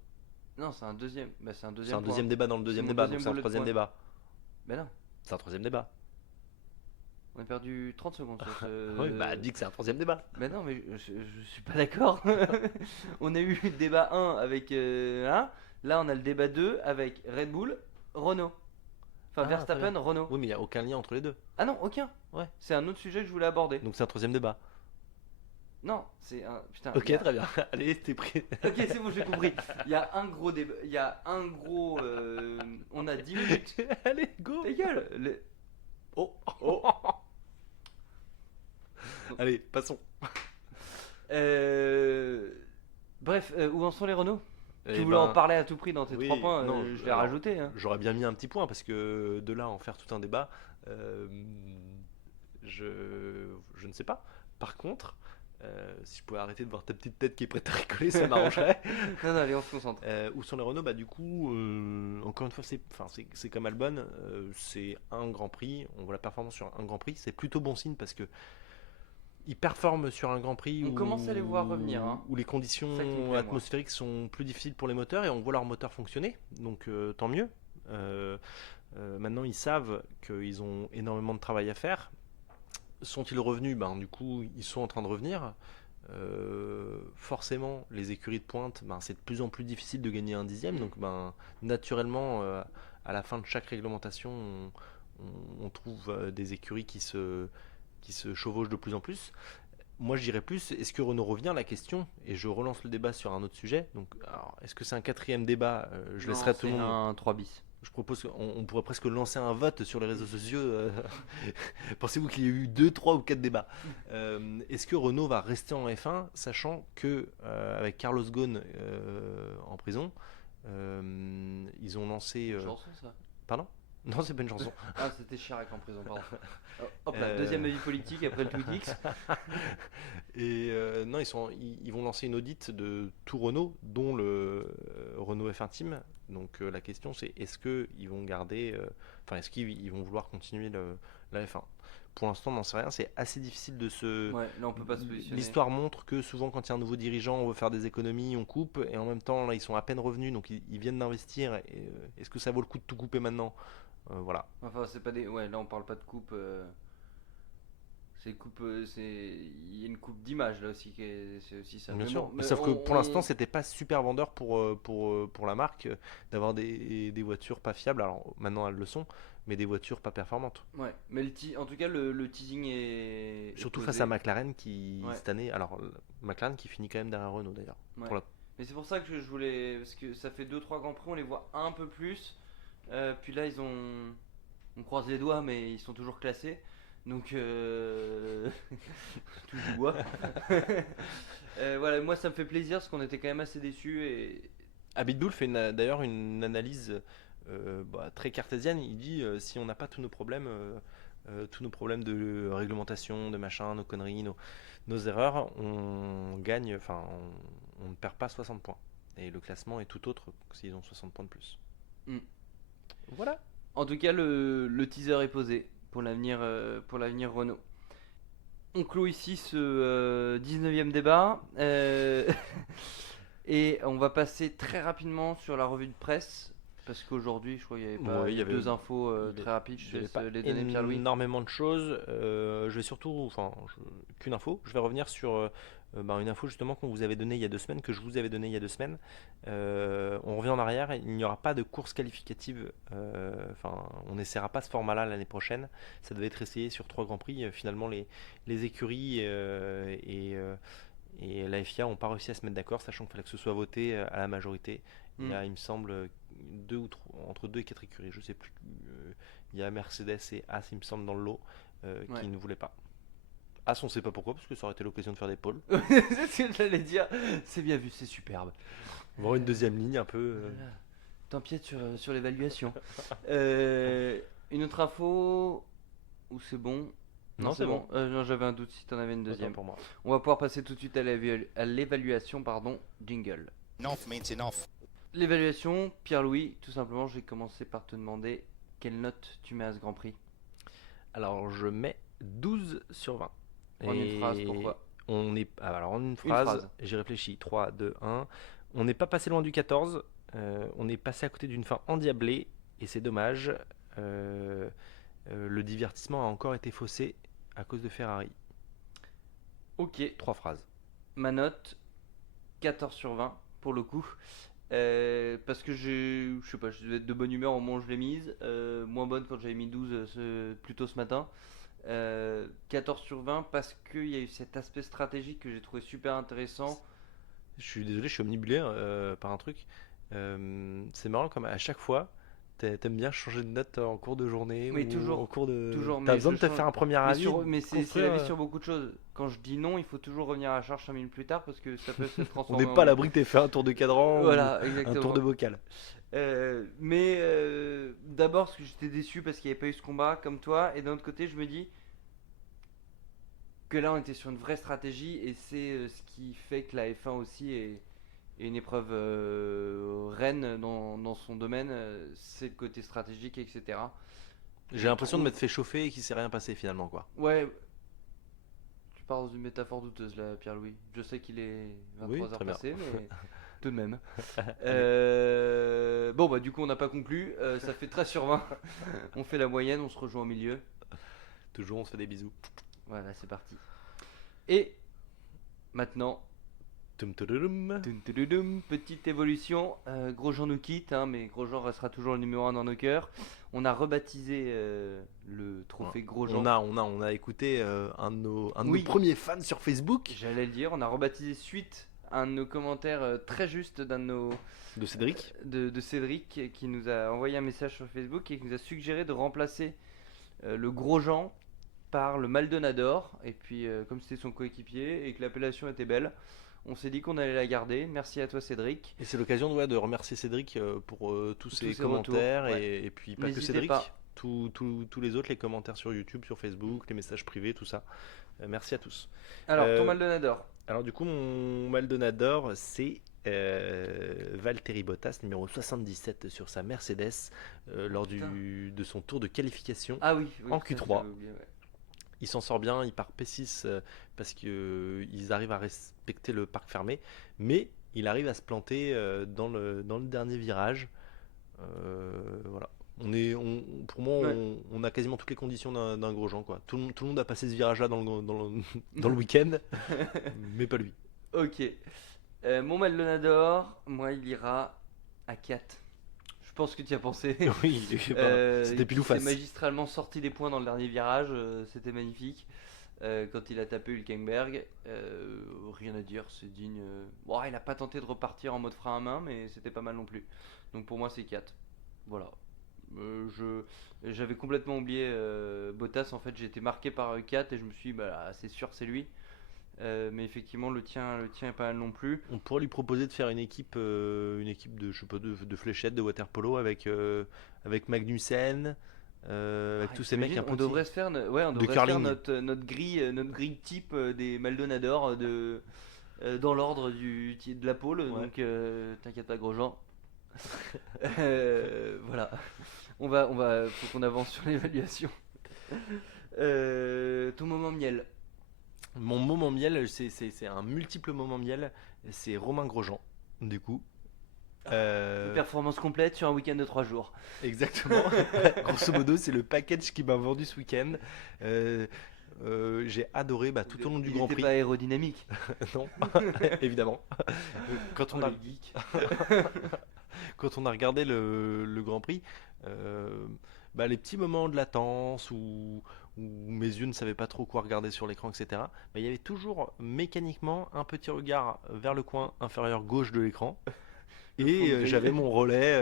non, c'est un deuxième. Bah, c'est un C'est un deuxième point. deuxième débat dans le C'est deuxième mon débat, donc deuxième c'est un bullet troisième point. débat. Ben non, C'est un troisième débat. on a perdu 30 secondes sur Oui, bah ce. dis que c'est un troisième débat. Ben non, mais je suis pas d'accord. On a eu le débat 1 avec 1. Là, on a le débat 2 avec Red Bull, Renault. Enfin, Ah, très bien. Verstappen, Renault. Oui, mais il n'y a aucun lien entre les deux. Ah non, aucun. Ouais. C'est un autre sujet que je voulais aborder. Donc c'est un troisième débat. Non, c'est un. Putain, Ok, très bien. Allez, t'es pris. Ok, c'est bon, j'ai compris. Il y a un gros débat. Il y a un gros. On a 10 minutes. Allez, go. Ta gueule. Oh. Oh. Allez, passons. Euh, Bref, où en sont les Renault? Tu Eh voulais en ben, parler à tout prix dans tes oui, 3 points, non, je l'ai alors, rajouté, hein. j'aurais bien mis un petit point parce que de là à en faire tout un débat, euh, je ne sais pas. Par contre, si je pouvais arrêter de voir ta petite tête qui est prête à rigoler, ça m'arrangerait. Non, non, allez, on se concentre. Où sont les Renault? Bah du coup, encore une fois, c'est comme Albon, c'est un Grand Prix. On voit la performance sur un Grand Prix, c'est plutôt bon signe parce que ils performent sur un Grand Prix On commence à les voir revenir, hein. où les C'est ça qui me conditions plaît, moi. atmosphériques sont plus difficiles pour les moteurs et on voit leur moteur fonctionner, donc tant mieux. Euh, Maintenant, ils savent qu'ils ont énormément de travail à faire. Sont-ils revenus? Ben, du coup, ils sont en train de revenir. Forcément, les écuries de pointe, ben, c'est de plus en plus difficile de gagner un dixième. Mm. Donc, ben, naturellement, à la fin de chaque réglementation, on trouve des écuries qui se chevauchent de plus en plus. Moi, je dirais plus, est-ce que Renault revient? La question, et je relance le débat sur un autre sujet. Donc, alors, est-ce que c'est un quatrième débat? Je Non, laisserai tout c'est le monde. un 3 bis. Je propose qu'on pourrait presque lancer un vote sur les réseaux sociaux. Pensez-vous qu'il y a eu 2, 3 ou 4 débats? Est-ce que Renault va rester en F1, sachant que avec Carlos Ghosn en prison, ils ont lancé. Une chanson, ça. Pardon? Non, c'est pas une chanson. Ah, c'était Chirac en prison, pardon. Oh, hop là, Euh, deuxième avis politique après le Twitix. Et non, ils vont lancer une audite de tout Renault, dont le Renault F1 Team. Donc la question c'est est-ce qu'ils vont garder, enfin est-ce qu'ils vont vouloir continuer la F1? Pour l'instant, on n'en sait rien. C'est assez difficile de se. Ouais, là on peut pas se positionner. L'histoire montre que souvent, quand il y a un nouveau dirigeant, on veut faire des économies, on coupe, et en même temps, là, ils sont à peine revenus, donc ils viennent d'investir. Et, est-ce que ça vaut le coup de tout couper maintenant? Voilà. Enfin, c'est pas des. Ouais, là on parle pas de coupe. C'est coupe. Il y a une coupe d'image là aussi c'est aussi ça. Bien Mais sûr. bon, Mais sauf que pour l'instant, c'était pas super vendeur pour la marque d'avoir des voitures pas fiables. Alors maintenant, elles le sont, mais des voitures pas performantes. Ouais, mais en tout cas le teasing est Surtout posé. face à McLaren qui, Ouais. cette année, alors McLaren qui finit quand même derrière Renault d'ailleurs. Ouais. Pour la- Mais c'est pour ça que je voulais. Parce que ça fait 2-3 grands prix, on les voit un peu plus. Puis là, ils ont. On croise les doigts, mais ils sont toujours classés. Donc, touche du bois. Voilà, moi ça me fait plaisir parce qu'on était quand même assez déçus. Et Abitbull fait d'ailleurs une analyse très cartésienne. Il dit si on n'a pas tous nos problèmes de réglementation, de machin, nos conneries, nos erreurs, on gagne, enfin on ne perd pas 60 points. Et le classement est tout autre s'ils ont 60 points de plus. Hmm. Voilà. En tout cas, le teaser est posé pour l'avenir Renault. On clôt ici ce 19e débat. Et on va passer très rapidement sur la revue de presse. Parce qu'aujourd'hui, je crois qu'il y avait pas Ouais, il y avait- deux infos il y très rapides. Je Il te n'y avait laisse pas les donner, Pierre-Louis. énormément de choses. Je vais surtout, qu'une info. Je vais revenir sur une info justement qu'on vous avait donnée il y a 2 semaines, que je vous avais donnée il y a 2 semaines. On revient en arrière. Il n'y aura pas de course qualificative. On n'essaiera pas ce format-là l'année prochaine. Ça devait être essayé sur 3 grands prix. Finalement, les écuries et la FIA n'ont pas réussi à se mettre d'accord, sachant qu'il fallait que ce soit voté à la majorité. Il y a, il me semble, entre 2 et 4 écuries, je sais plus. Il y a Mercedes et As, il me semble, dans le lot, Ouais. qui ne voulaient pas. As, on ne sait pas pourquoi, parce que ça aurait été l'occasion de faire des pôles. C'est ce que j'allais dire. C'est bien vu, c'est superbe. Voir une deuxième ligne un peu. Voilà. T'empiètes sur l'évaluation. Une autre info ou c'est bon? Non, c'est bon. Non, j'avais un doute si t'en avais une Autant deuxième. pour moi. On va pouvoir passer tout de suite à l'évaluation, pardon. Jingle. Enough means enough. L'évaluation, Pierre-Louis, tout simplement, je vais commencer par te demander quelle note tu mets à ce Grand Prix. Alors, je mets 12 sur 20. En une phrase, pourquoi? Alors, en une phrase, phrase. j'ai réfléchi. 3, 2, 1. On n'est pas passé loin du 14. On est passé à côté d'une fin endiablée. Et c'est dommage. Le divertissement a encore été faussé à cause de Ferrari. Ok, 3 phrases. ma note, 14 sur 20 pour le coup. Parce que je sais pas, je devais être de bonne humeur au moment où je l'ai mise. Moins bonne quand j'avais mis 12 plus tôt ce matin. 14 sur 20 parce qu'il y a eu cet aspect stratégique que j'ai trouvé super intéressant. Je suis désolé, je suis omnibulé par un truc. C'est marrant comme à chaque fois, t'aimes bien changer de note en cours de journée Oui, ou toujours, en cours de. toujours, T'as mais besoin je de te change- faire un premier Mais, avis. mais c'est la construire, vie sur beaucoup de choses. Quand je dis non, il faut toujours revenir à la charge 5 minutes plus tard parce que ça peut se On transformer n'est pas à en... l'abri que t'aies fait un tour de cadran Voilà, ou un exactement. tour de bocal. D'abord parce que j'étais déçu parce qu'il n'y avait pas eu ce combat comme toi, et d'un autre côté je me dis que là on était sur une vraie stratégie et c'est ce qui fait que la F1 aussi est une épreuve reine dans son domaine, c'est le côté stratégique, etc. J'ai l'impression de m'être fait chauffer et qu'il s'est rien passé finalement quoi. Ouais, tu parles d'une métaphore douteuse là, Pierre-Louis. Je sais qu'il est Oui, 23h très bien. passé, mais tout de même. Bon, bah, du coup, on n'a pas conclu. Ça fait 13 sur 20. On fait la moyenne, on se rejoint au milieu. Toujours on se fait des bisous. Voilà, c'est parti. Et maintenant, Tum tudurum. tududum, petite évolution. Grosjean nous quitte, hein, mais Grosjean restera toujours le numéro 1 dans nos cœurs. On a rebaptisé le trophée Grosjean. On a écouté un de nos Oui. premiers fans sur Facebook J'allais le dire, on a rebaptisé suite à un de nos commentaires très juste d'un de nos de Cédric. de Cédric qui nous a envoyé un message sur Facebook et qui nous a suggéré de remplacer le Grosjean par le Maldonador. Et puis comme c'était son coéquipier et que l'appellation était belle, on s'est dit qu'on allait la garder. Merci à toi Cédric. Et c'est l'occasion de remercier Cédric pour tous ses ses commentaires retours, et puis pas que N'hésitez Cédric, pas. tous les autres, les commentaires sur YouTube, sur Facebook, les messages privés, tout ça. Merci à tous. Alors ton Euh, Maldonador. Alors du coup, mon Maldonador, c'est Valtteri Bottas, numéro 77 sur sa Mercedes, lors de son tour de qualification. Ah oui, en ça, Q3. j'avais oublié, ouais. Il s'en sort bien, il part P6 parce qu'ils arrivent à respecter le parc fermé, mais il arrive à se planter dans le dernier virage. Voilà. Pour moi, Ouais. on a quasiment toutes les conditions d'un Grosjean, quoi. Tout le monde a passé ce virage-là dans le week-end, mais pas lui. Ok. Mon Maldonador, moi, il ira à 4. Je pense que tu y as pensé. Oui, c'était pile ou Il s'est face. magistralement sorti des points dans le dernier virage, c'était magnifique. Quand il a tapé Hülkenberg, rien à dire, c'est digne. Bon, il n'a pas tenté de repartir en mode frein à main, mais c'était pas mal non plus. Donc pour moi, c'est 4. Voilà. J'avais complètement oublié Bottas. En fait, j'ai été marqué par E4 et je me suis dit, bah, c'est sûr, c'est lui. Mais effectivement, le tien est pas mal non plus. On pourrait lui proposer de faire une équipe de, je sais pas, de fléchettes, de water-polo avec Magnussen, avec tous ces mecs T'imagines, un peu on devrait se faire, ouais, on de devrait se faire curling. notre grille type des Maldonado dans l'ordre de la pole. Ouais. Donc, t'inquiète pas, Grosjean. Voilà. Faut qu'on avance sur l'évaluation. Ton moment miel. Mon moment miel, c'est un multiple moment miel, c'est Romain Grosjean, du coup. Une performance complète sur un week-end de 3 jours. Exactement. Grosso modo, c'est le package qui m'a vendu ce week-end. J'ai adoré tout au long du Il Grand était Prix. pas aérodynamique. Non, évidemment. Quand on Oh, a, les geeks. quand on a regardé le Grand Prix, les petits moments de latence où mes yeux ne savaient pas trop quoi regarder sur l'écran, etc., il y avait toujours mécaniquement un petit regard vers le coin inférieur gauche de l'écran. Le fond Et de grille. j'avais mon relais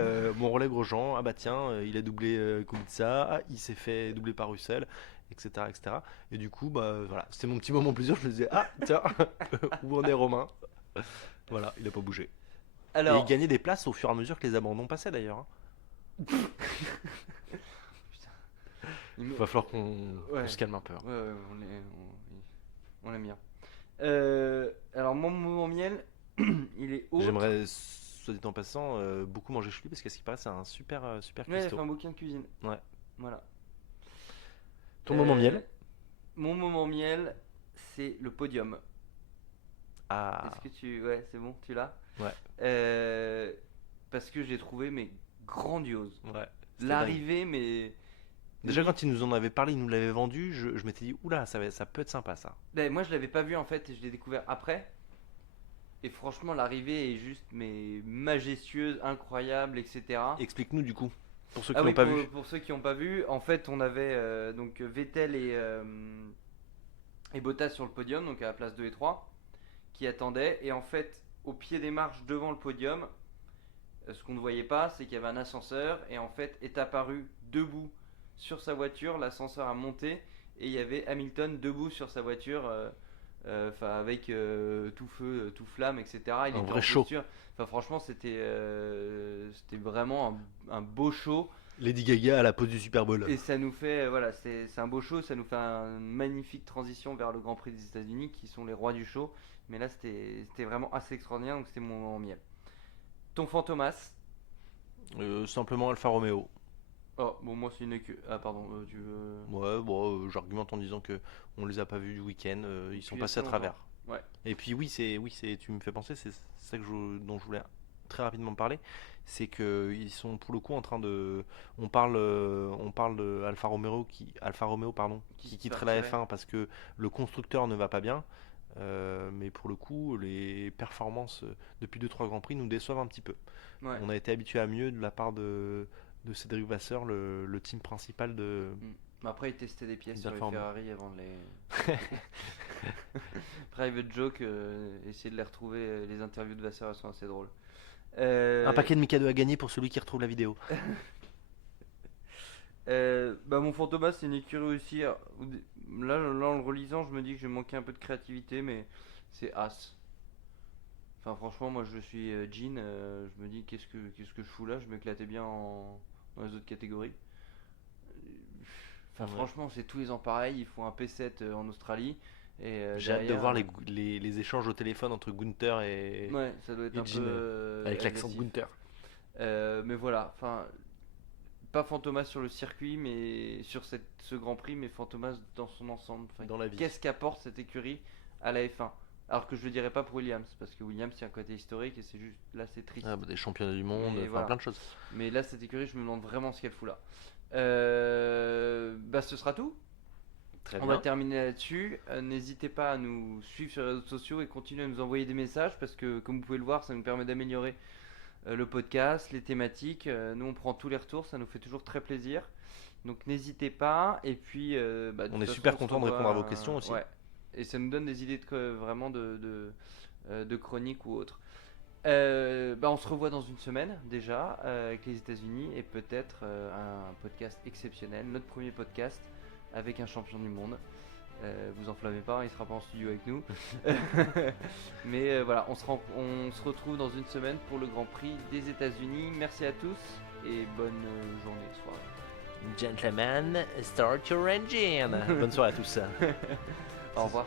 Grosjean. Ah bah tiens, il a doublé Kubica, ah, il s'est fait doubler par Russell, etc., etc. Et du coup, voilà, c'était mon petit moment plaisir. Je me disais, ah tiens, où en est Romain? Voilà, il a pas bougé. Et il Alors, gagnait des places au fur et à mesure que les abandons passaient d'ailleurs. il Va falloir qu'on Ouais. se calme un peu. Ouais, ouais, on l'aime bien. Alors, mon moment miel, il est haut. J'aimerais, soit dit en passant, beaucoup manger chez lui parce qu'à ce qui paraît, c'est un super, super Ouais, il a fait cuistot. un bouquin de cuisine. Ouais. Voilà. Ton moment miel? Mon moment miel, c'est le podium. Ah, Est-ce que tu. Ouais, c'est bon, tu l'as? ouais, Parce que j'ai trouvé, mais grandiose. ouais. C'était dingue. L'arrivée, mais. Déjà, quand il nous en avait parlé, il nous l'avait vendu, je m'étais dit, oula, ça peut être sympa ça. Moi, je l'avais pas vu en fait, et je l'ai découvert après. Et franchement, l'arrivée est juste, mais majestueuse, incroyable, etc. Explique-nous du coup, pour ceux qui Ah l'ont oui, pas vu. pour ceux qui n'ont pas vu, en fait, on avait donc Vettel et Bottas sur le podium, donc à la place 2 et 3, qui attendaient. Et en fait, au pied des marches devant le podium, ce qu'on ne voyait pas, c'est qu'il y avait un ascenseur. Et en fait, est apparu debout sur sa voiture, l'ascenseur a monté. Et il y avait Hamilton debout sur sa voiture, avec tout feu, tout flamme, etc. Il Un était vrai en show. posture. Enfin, franchement, c'était vraiment un beau show. Lady Gaga à la pause du Super Bowl. Et ça nous fait, voilà, c'est un beau show, ça nous fait une magnifique transition vers le Grand Prix des États-Unis qui sont les rois du show. Mais là, c'était vraiment assez extraordinaire, donc c'était mon moment miel. Ton Fantomas. Simplement Alfa Romeo. Oh, bon, moi c'est une écu. Ah, pardon, tu veux. Ouais, bon, j'argumente en disant que on les a pas vus du week-end, ils sont Depuis passés à assez travers. longtemps. Ouais. Et puis tu me fais penser, c'est ça dont je voulais très rapidement parler, c'est que ils sont pour le coup en train de, on parle de Alfa Romeo pardon, Qui qui se quitterait fait la retirer. F1 parce que le constructeur ne va pas bien. Mais pour le coup, les performances depuis 2-3 Grands Prix nous déçoivent un petit peu. Ouais. On a été habitué à mieux de la part de Cédric Vasseur, le team principal de. Mais après, ils testaient des pièces sur les D'Alfa Romeo. Ferrari avant de les. Private joke, essayer de les retrouver. Les interviews de Vasseur elles sont assez drôles. Un paquet de Mikado à gagner pour celui qui retrouve la vidéo. Mon Fantomas, c'est une écurie aussi. Là, en le relisant, je me dis que j'ai manqué un peu de créativité, mais c'est As. Enfin, franchement, moi je suis Jean. Je me dis, qu'est-ce que je fous là? Je m'éclatais bien dans les autres catégories. Enfin, Ouais. franchement, c'est tous les ans pareil. Ils font un P7 en Australie. Et J'ai hâte de derrière, voir les échanges au téléphone entre Gunther et Ouais, ça doit être et un Jean, peu. avec l'accent agressif. Gunther. Mais voilà, enfin, pas Fantomas sur le circuit, mais sur ce Grand Prix, mais Fantomas dans son ensemble. Enfin, Dans la vie. qu'est-ce qu'apporte cette écurie à la F1? Alors que je le dirais pas pour Williams, parce que Williams c'est un côté historique et c'est juste là c'est triste. Des championnats du monde, Mais enfin voilà. plein de choses. Mais là cette écurie, je me demande vraiment ce qu'elle fout là. Ce sera tout. Très On bien. va terminer là-dessus. N'hésitez pas à nous suivre sur les réseaux sociaux et continuer à nous envoyer des messages parce que, comme vous pouvez le voir, ça nous permet d'améliorer le podcast, les thématiques. Nous, on prend tous les retours, ça nous fait toujours très plaisir. Donc, n'hésitez pas. Et puis, de On toute est façon, super on se content de revoit, répondre à vos questions aussi. Ouais. Et ça nous donne des idées vraiment de chroniques ou autres. On se revoit dans une semaine déjà avec les États-Unis et peut-être un podcast exceptionnel, notre premier podcast avec un champion du monde. Vous enflammez pas, il sera pas en studio avec nous. Mais voilà, on se retrouve dans une semaine pour le Grand Prix des États-Unis. Merci à tous et bonne journée, soirée. Gentlemen, start your engine. Bonne soirée à tous. Au revoir.